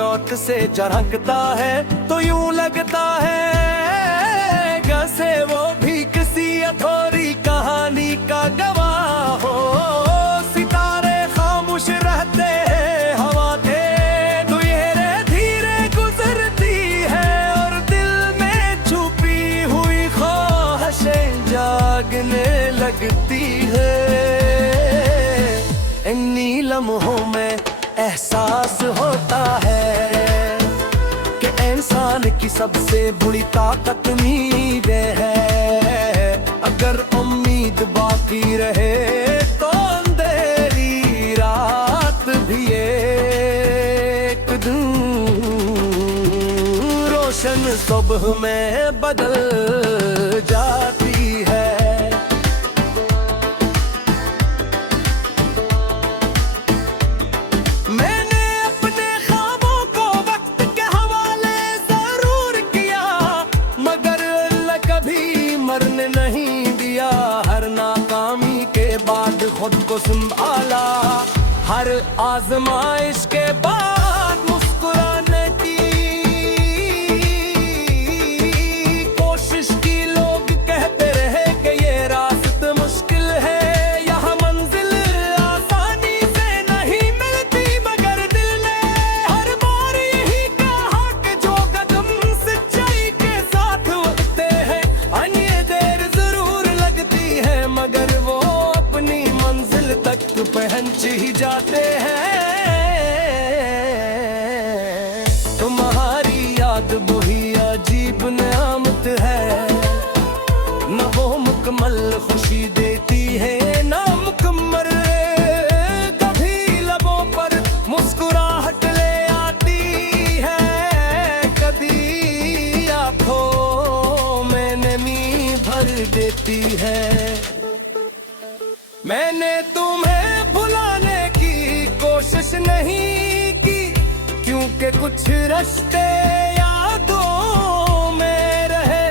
औत से झलकता है तो यूं लगता है जैसे वो भी किसी अधूरी कहानी का गवाह हो। सितारे खामोश रहते हैं, हवा थे धीरे धीरे गुजरती है, और दिल में छुपी हुई ख्वाहिशें जागने लगती है। इन्हीं लम्हों में एहसास होता है कि इंसान की सबसे बड़ी ताकत उम्मीदें है। अगर उम्मीद बाकी रहे तो अंधेरी रात भी एक दिन रोशन सुबह में बदल जाती है। मरने नहीं दिया, हर नाकामी के बाद खुद को संभाला, हर आजमाइश के बाद मुस्कुराने की कोशिश की। लोग कहते रहे कि ये रास्ता मुश्किल है, यहाँ मंजिल आसानी से नहीं मिलती, मगर दिल ने हर बार यही कहा कि जो कदम सच्चाई के साथ उठते हैं मगर वो अपनी मंजिल तक पहुंच ही जाते हैं। तुम्हारी याद वही अजीब नियामत है, न वो मुकम्मल खुशी देती है ना मुकम्मल, कभी लबों पर मुस्कुराहट ले आती है, कभी आंखों में नमी भर देती है। मैंने तुम्हें भुलाने की कोशिश नहीं की, क्योंकि कुछ रिश्ते यादों में रहे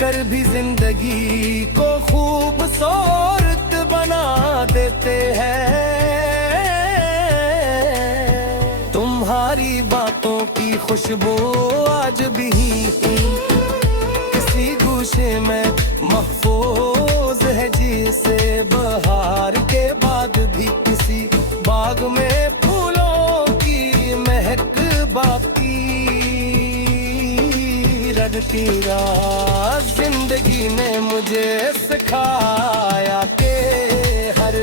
कर भी जिंदगी को खूबसूरत बना देते हैं। तुम्हारी बातों की खुशबू आज भी किसी गोशे में महफूज है, जिसे बहार के बाद भी किसी बाग में फूलों की महक बाकी रटती रात। जिंदगी ने मुझे सिखाया कि हर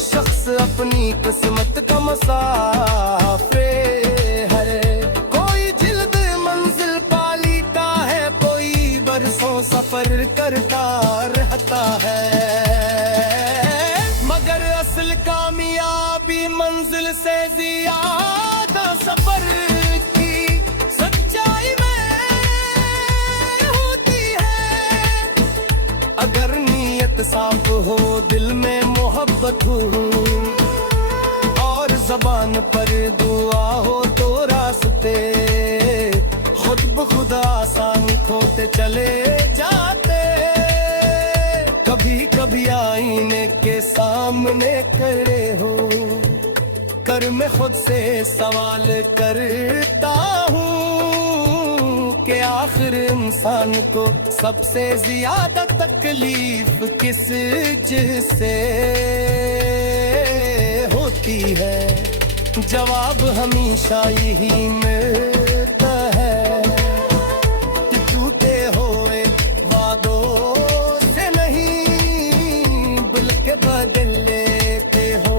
शख्स बस अपनी किस्मत का मुसाफिर है। कोई जिल्द मंजिल पा लेता है, कोई बरसों सफर करता रहता है। मगर असल कामयाबी मंजिल से ज्यादा सफर की सच्चाई में होती है। अगर नीयत साफ हो, दिल में मोहब्बत हो और जबान पर दुआ हो, तो रास्ते खुद ब खुद आसान होते चले जाते। कभी कभी आईने के सामने खड़े हो कर मैं खुद से सवाल करता हूँ कि आखिर इंसान को सबसे ज्यादा तकलीफ किस जिससे होती है। जवाब हमेशा यही मिलता है कि टूटे हुए वादों से नहीं, बल्कि बदल लेते हो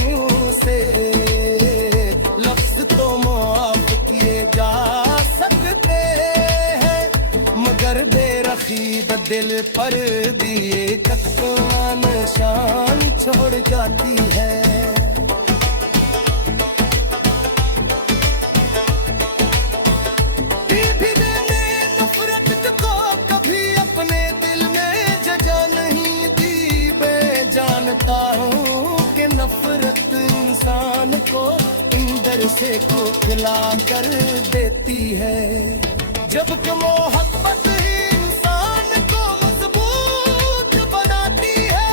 यूं से। लफ्ज तो माफ किए जा सकते हैं, मगर बेरखी दिल पर दिए कत्तो निशान छोड़ जाती है। नफरत इंसान को अंदर से खोखला कर देती है, जबकि मोहब्बत ही इंसान को मजबूत बनाती है।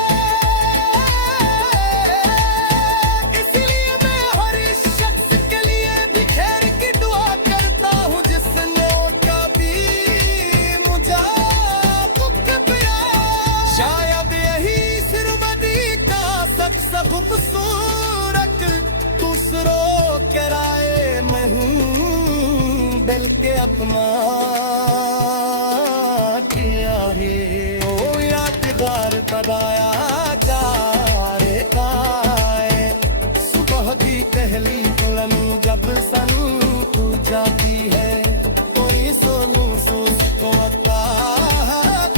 इसलिए मैं हर शख्स के लिए बिखेर की दुआ करता हूँ, जिसने कभी मुझे दुख पिया। शायद यही सिरमदी का सबसे खूबसूरत दूसरों के राय में हूँ, बल्कि अपना किया है। ओ यादगार तदाया जा रहता है, सुबह की पहली कलमी जब सन तू जाती है। कोई सोनू सूस को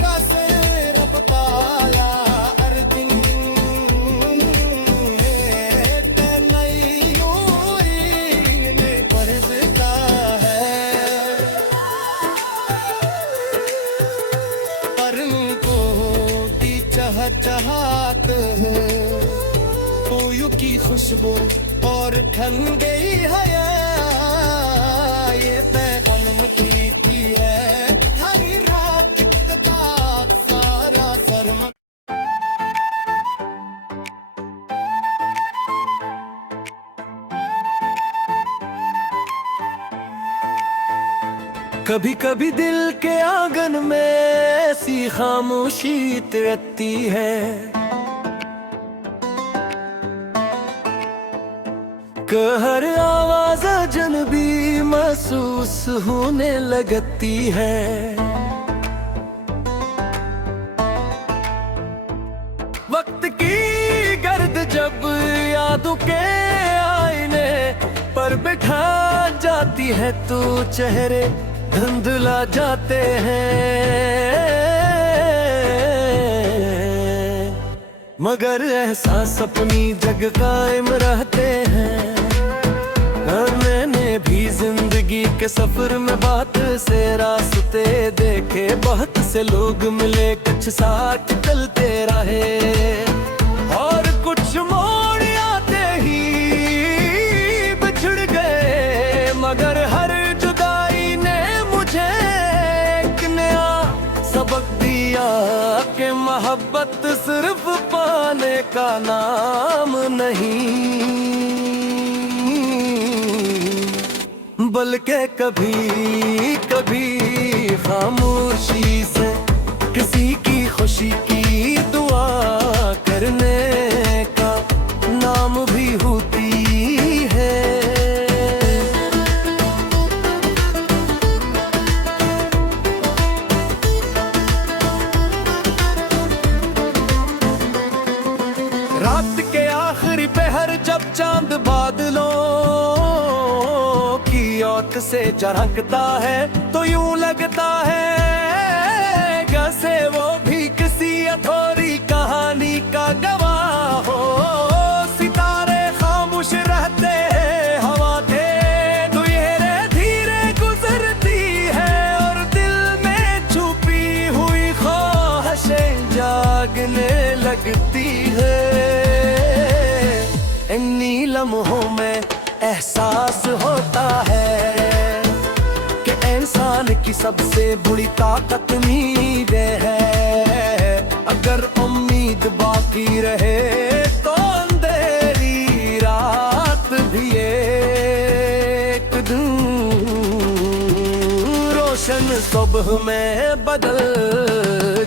का से रब पाया अर्थिंग चाहत है। कोयू की खुशबू और ठंड गई हया, ये पैगम की है हरी रात का सारा शर्म। कभी कभी दिल के आंगन में ऐसी खामोशी रहती है, कि हर आवाज अजनबी महसूस होने लगती है। वक्त की गर्द जब यादों के आईने पर बिठा जाती है, तो चेहरे धुंधला जाते हैं। मगर एहसास अपनी जगह कायम रहते हैं। मैंने भी जिंदगी के सफर में बात से रास्ते देखे, बहुत से लोग मिले, कुछ साथ चलते रहे और कुछ मोड़ आते ही बिछड़ गए। मगर हर जुदाई ने मुझे एक नया सबक दिया कि मोहब्बत सिर्फ पाने का नाम नहीं, बल्कि कभी कभी खामोशी से किसी की खुशी की दुआ करने का नाम भी होती है। रात के आखिरी जब चांद बादलों की ओट से झलकता है तो यूं लगता है जैसे वो भी किसी अधूरी कहानी का गवाह हो। सितारे खामोश रहते हैं, हवा थे धीरे धीरे गुजरती है और दिल में छुपी हुई ख्वाहिशें जागने लगती है। इन्हीं लम्हों में एहसास होता है कि इंसान की सबसे बड़ी ताकत उम्मीदें है। अगर उम्मीद बाकी रहे तो अंधेरी रात भी एक दिन रोशन सुबह में बदल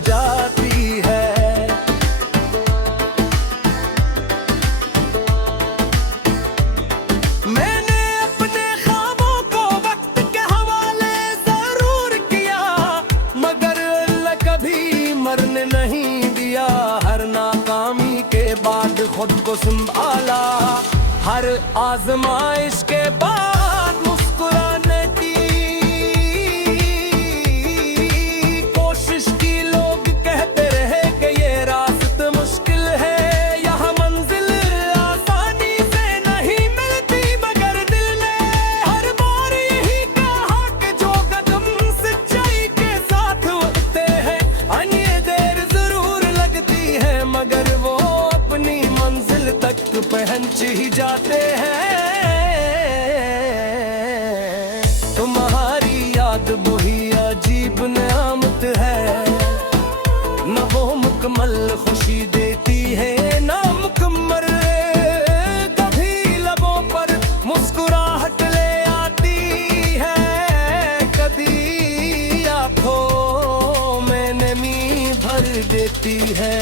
जाती है। मरने नहीं दिया, हर नाकामी के बाद खुद को संभाला, हर आजमाइश के बाद मुस्कुराने की कोशिश की। लोग कहते रहे कि ये रास्ता मुश्किल है, यहाँ मंजिल आसानी से नहीं मिलती, मगर दिल ने हर बार यही कहा कि जो कदम सच्चाई के साथ उठते हैं मगर वो अपनी मंजिल तक पहुंच ही जाते हैं। तुम्हारी याद वही अजीब नेमत है, न वो मुकम्मल खुशी देती है ना मुकम्मल, कभी लबों पर मुस्कुराहट ले आती है, कभी आंखों में नमी भर देती है।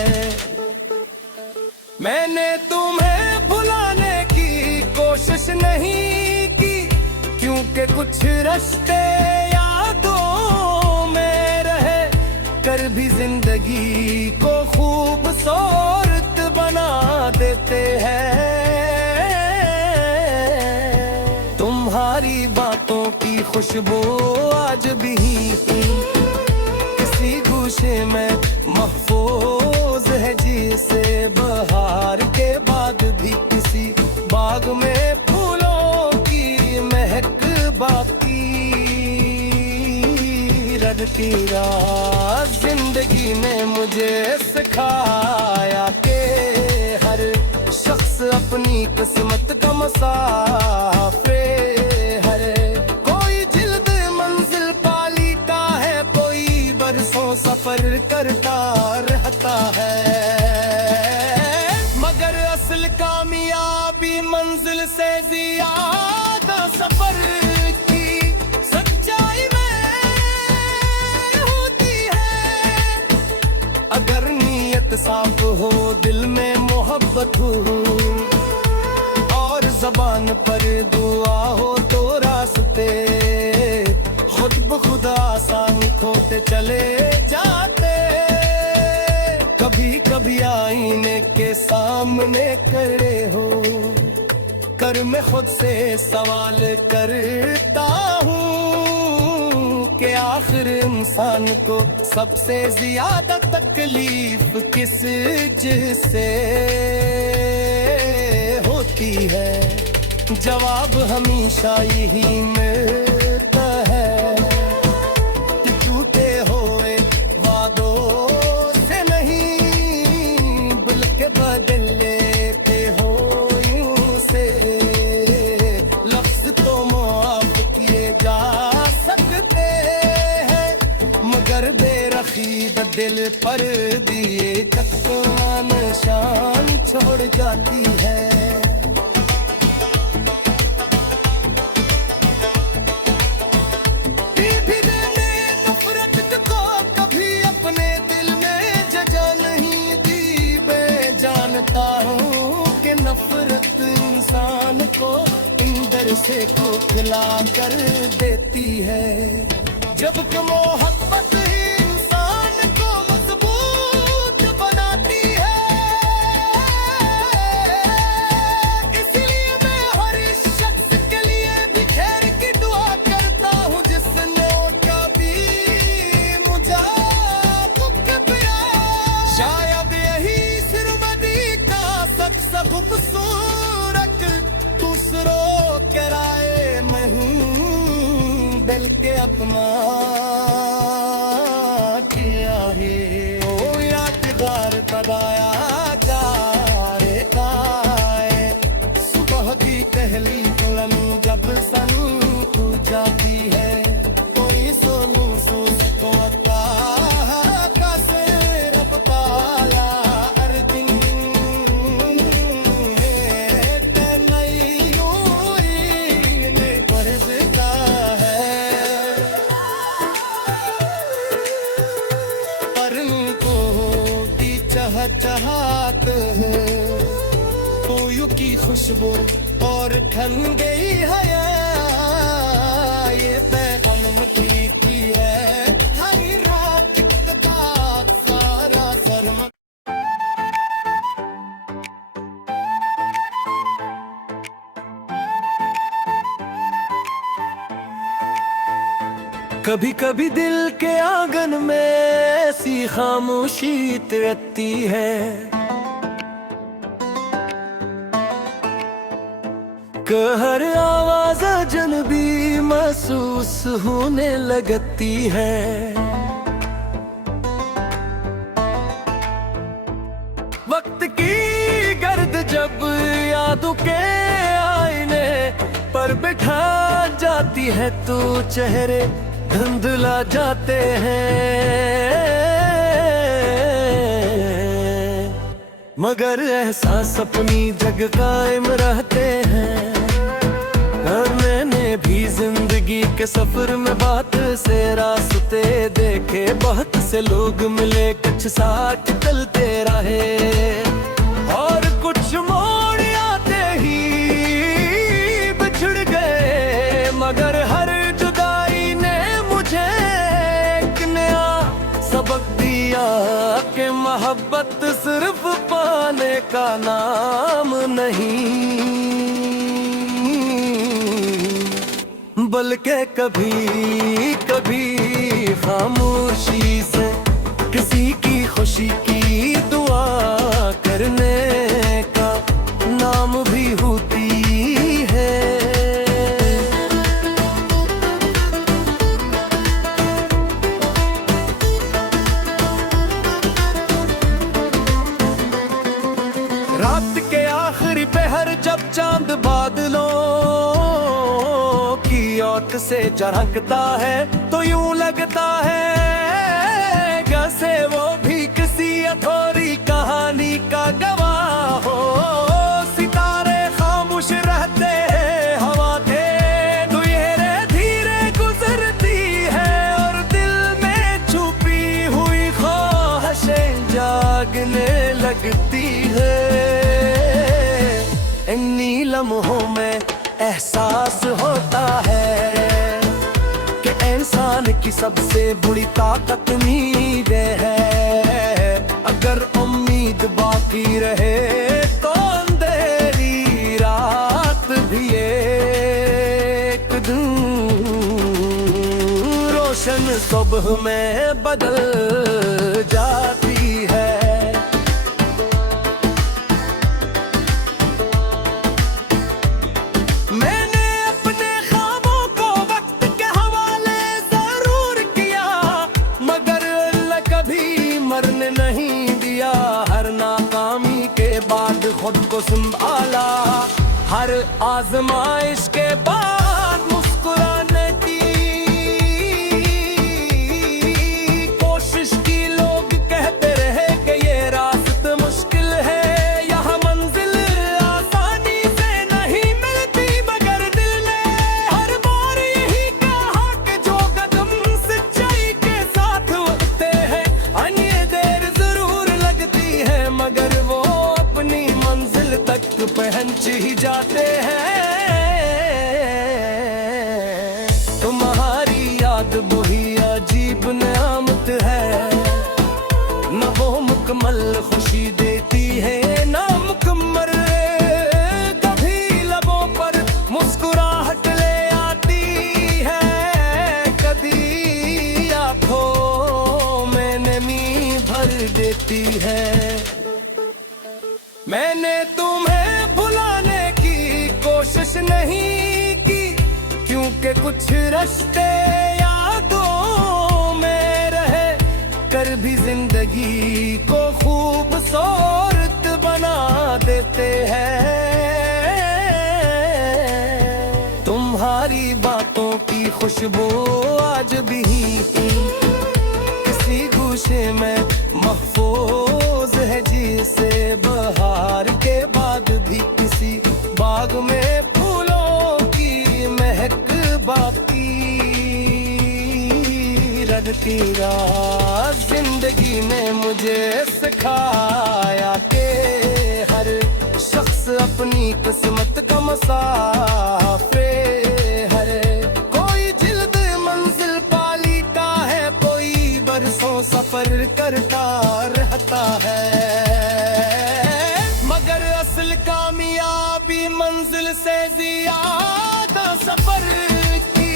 मैंने तुम्हें भुलाने की कोशिश नहीं की, क्योंकि कुछ रास्ते यादों में रहे, कर भी जिंदगी को खूबसूरत बना देते हैं। तुम्हारी बातों की खुशबू आज भी किसी गूशे में महफूज है, जिसे बहार के बाद भी किसी बाग में फूलों की महक बाकी रखती रात। जिंदगी ने मुझे सिखाया कि हर शख्स अपनी किस्मत का मुसाफिर है, कोई जिल्द मंजिल पालीता है, कोई बरसों सफर करता रहता है, मगर असल कामयाबी मंजिल से ज्यादा सफर की सच्चाई में होती है। अगर नीयत साफ हो, दिल में मोहब्बत हो और ज़बान पर दुआ हो, तो रास्ते खुद ब खुद आसान होते चले जाते। कभी कभी आईने के सामने खड़े हो कर मैं खुद से सवाल करता हूँ कि आखिर इंसान को सबसे ज्यादा तकलीफ किस जिससे होती है। जवाब हमेशा यही मिलता है कि टूटे हुए वादों से नहीं, बल्कि बदल लेते हो यूं से। लफ्ज तो माफ किए जा सकते हैं, मगर बेरखीब दिल पर दिए कत्तो निशान छोड़ जाती है। नफरत इंसान को इंदर से खोखला कर देती है, जबकि मोहब्बत ही इंसान को मजबूत बनाती है। इस दिल के अपना किया है ओ यादगार तबाया जा रे ताए सुबह की पहली दुल्हन जब सन तू जाती है कोई सोनू सोच को आता का से रब पाया अर्जिन है ते नहीं हुई ने परसता है परन को की चहचहात है कोयू की खुशबू और ठन गई है ये पैगाम की है हर रात का सारा शर्म कभी कभी दिल के आंगन में ऐसी खामोशी रहती है हर आवाज अजनबी महसूस होने लगती है वक्त की गर्द जब यादों के आईने पर बिठा जाती है तो चेहरे धुंधला जाते हैं मगर एहसास अपनी जगह कायम रहते हैं और मैंने भी जिंदगी के सफर में बात से रास्ते देखे बहुत से लोग मिले कुछ साथ चलते रहे और कुछ मोड़ आते ही बिछड़ गए मगर हर जुदाई ने मुझे एक नया सबक दिया कि मोहब्बत सिर्फ पाने का नाम नहीं बल्कि कभी कभी खामोशी से किसी की खुशी की दुआ करने का नाम भी होती है रात के आखिरी पहर जब चांद बादलों औत से झलकता है तो यूं लगता है जैसे वो भी किसी अधूरी कहानी का गवाह हो सितारे खामोश रहते हैं हवा थे धीरे धीरे गुजरती है और दिल में छुपी हुई ख्वाहिशें जागने लगती है इन्हीं लम्हों में एहसास होता है कि इंसान की सबसे बुरी ताकत उम्मीद है अगर उम्मीद बाकी रहे तो अंधेरी रात भी एक दिन रोशन सुबह में बदल जाती है मरने नहीं दिया हर नाकामी के बाद खुद को संभाला हर आजमाइश के बाद मुस्कुराने की कोशिश की लोग कहते रहे कि ये रास्ता मुश्किल है यहाँ मंजिल आसानी से नहीं मिलती मगर दिल ने हर बार यही कहा कि जो कदम सच्चाई के साथ उठते हैं मगर वो अपनी मंजिल तक पहुंच ही जाते हैं तुम्हारी याद वही अजीब नेमत है न वो मुकम्मल खुशी देती है ना मुकम्मल कभी लबों पर मुस्कुराहट ले आती है कभी आंखों में नमी भर देती है मैंने तुम्हें भुलाने की कोशिश के कुछ रास्ते यादों में रहे कर भी जिंदगी को खूबसूरत बना देते हैं। तुम्हारी बातों की खुशबू आज भी किसी गोशे में महफूज है, जिसे बहार के बाद भी किसी बाग में फूलों की महक बाकी रखती रात। जिंदगी ने मुझे सिखाया कि हर शख्स अपनी किस्मत का मुसाफिर है। कोई जिल्द मंजिल पालीता है, कोई बरसों सफर करता रहता है, मगर असल कामयाबी मंजिल से ज्यादा सफर की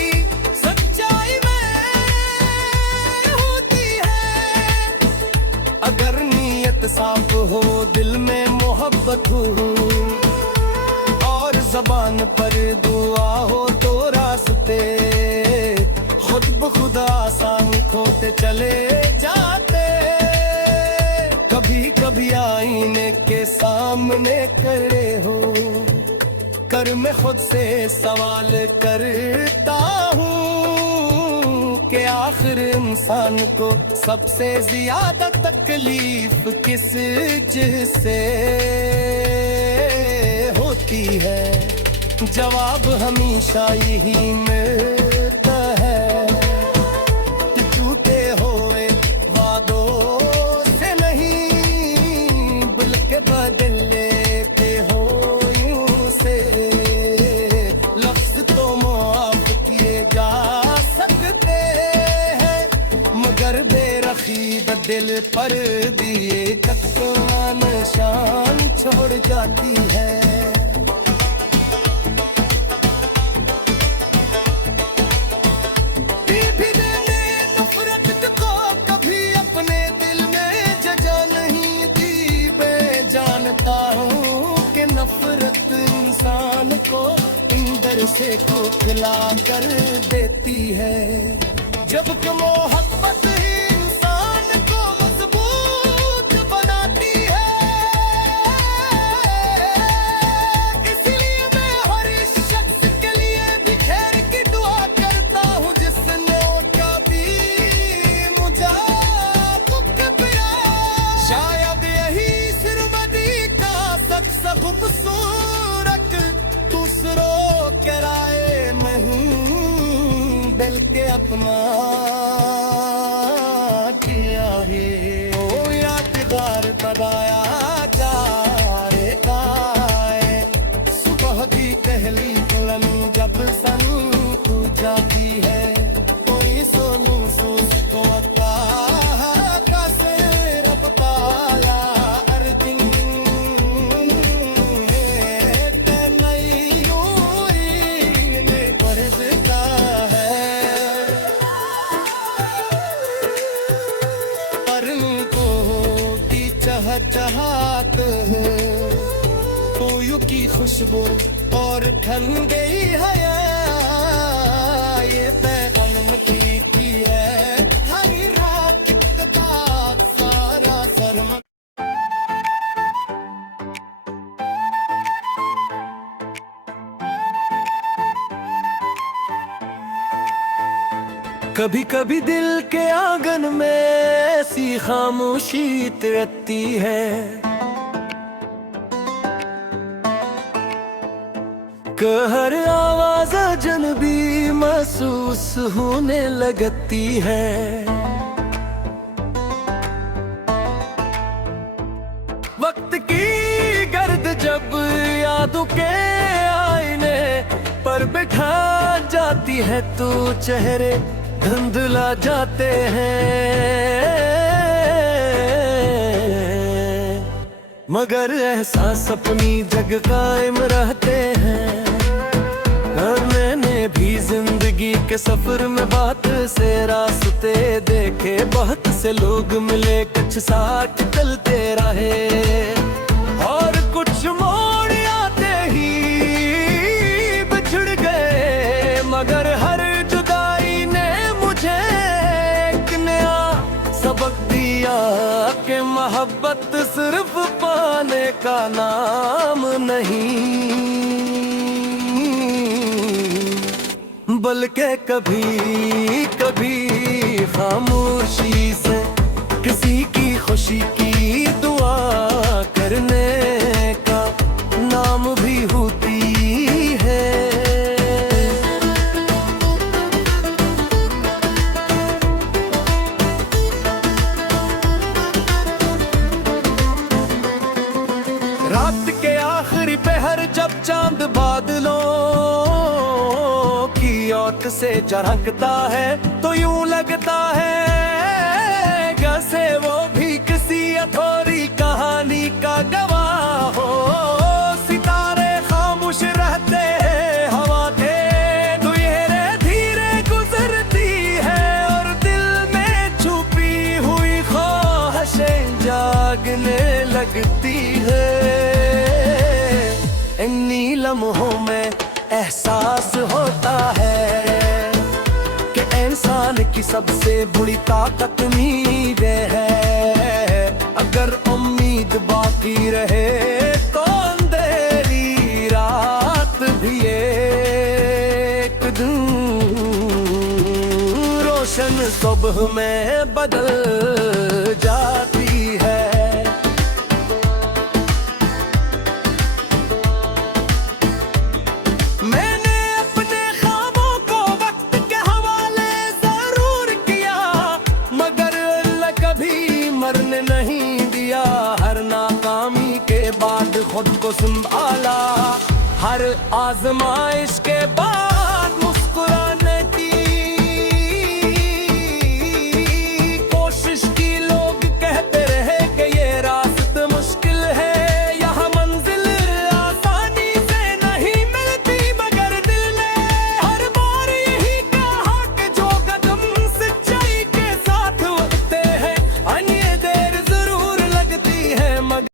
सच्चाई में होती है। अगर नीयत साफ हो, दिल में मोहब्बत हो और ज़बान पर दुआ हो, तो रास्ते खुद ब खुद आसान खोते चले जाते। कभी कभी आईने के सामने खड़े हो कर मैं खुद से सवाल करता हूँ कि आखिर इंसान को सबसे ज्यादा तकलीफ किस चीज से होती है। जवाब हमेशा यही मिलता है कि टूटे हुए वादों से नहीं, बल्कि बदल लेते हो यूं से। लफ्ज तो माफ किए जा सकते हैं, मगर बेरखी दिल पर दिए कत्ल निशान छोड़ जाती है। नफरत इंसान को इंदर से खोखला कर देती है, जबकि मोहब्बत ही इंसान को मजबूत बनाती है। इसलिए मैं हर शख्स के लिए भी खैर की दुआ करता हूँ, जिसने कभी मुझे दुख पिया। शायद यही सिरमदी का सबसे खूबसूरत दूसरों के राय में हूँ, दिल के अपना किया है। ओ यादगार तबाया जा रहता है, सुबह की पहली दुल्हन जब सन खू जाती है, कोई सोनू सूस को का से रब पाया अर्जुन चाहत है। कोयू की खुशबू और ठंडी हया, ये पैगम की है हरी रात का सारा शर्म। कभी कभी दिल के आंगन में ऐसी खामोशी रहती है, कि हर आवाज अजनबी महसूस होने लगती है। वक्त की गर्द जब यादों के आईने पर बैठा जाती है, तो चेहरे धुंधला जाते हैं, मगर एहसास अपनी जगह कायम रहते हैं। और मैंने भी जिंदगी के सफर में बात से रास्ते देखे, बहुत से लोग मिले, कुछ साथ चलते रहे, और कुछ मोड़ आते ही बिछड़ गए, मगर जाने का नाम नहीं, बल्कि कभी कभी खामोशी से किसी की खुशी की दुआ करने का नाम भी होती है। रात के आखिरी पहर जब चांद बादलों की ओट से झलकता है तो यूं लगता है जैसे वो भी किसी अधूरी कहानी का गवाह हो। सितारे खामोश रहते हैं, हवा के धीरे धीरे गुजरती है और दिल में छुपी हुई ख्वाहिशें जागने लगती है। इन लम्हों में एहसास होता है कि इंसान की सबसे बड़ी ताकत उम्मीदें है। अगर उम्मीद बाकी रहे तो अंधेरी रात भी एक दिन रोशन सुबह में बदल जाती है। मरने नहीं दिया, हर नाकामी के बाद खुद को संभाला, हर आजमाइश के बाद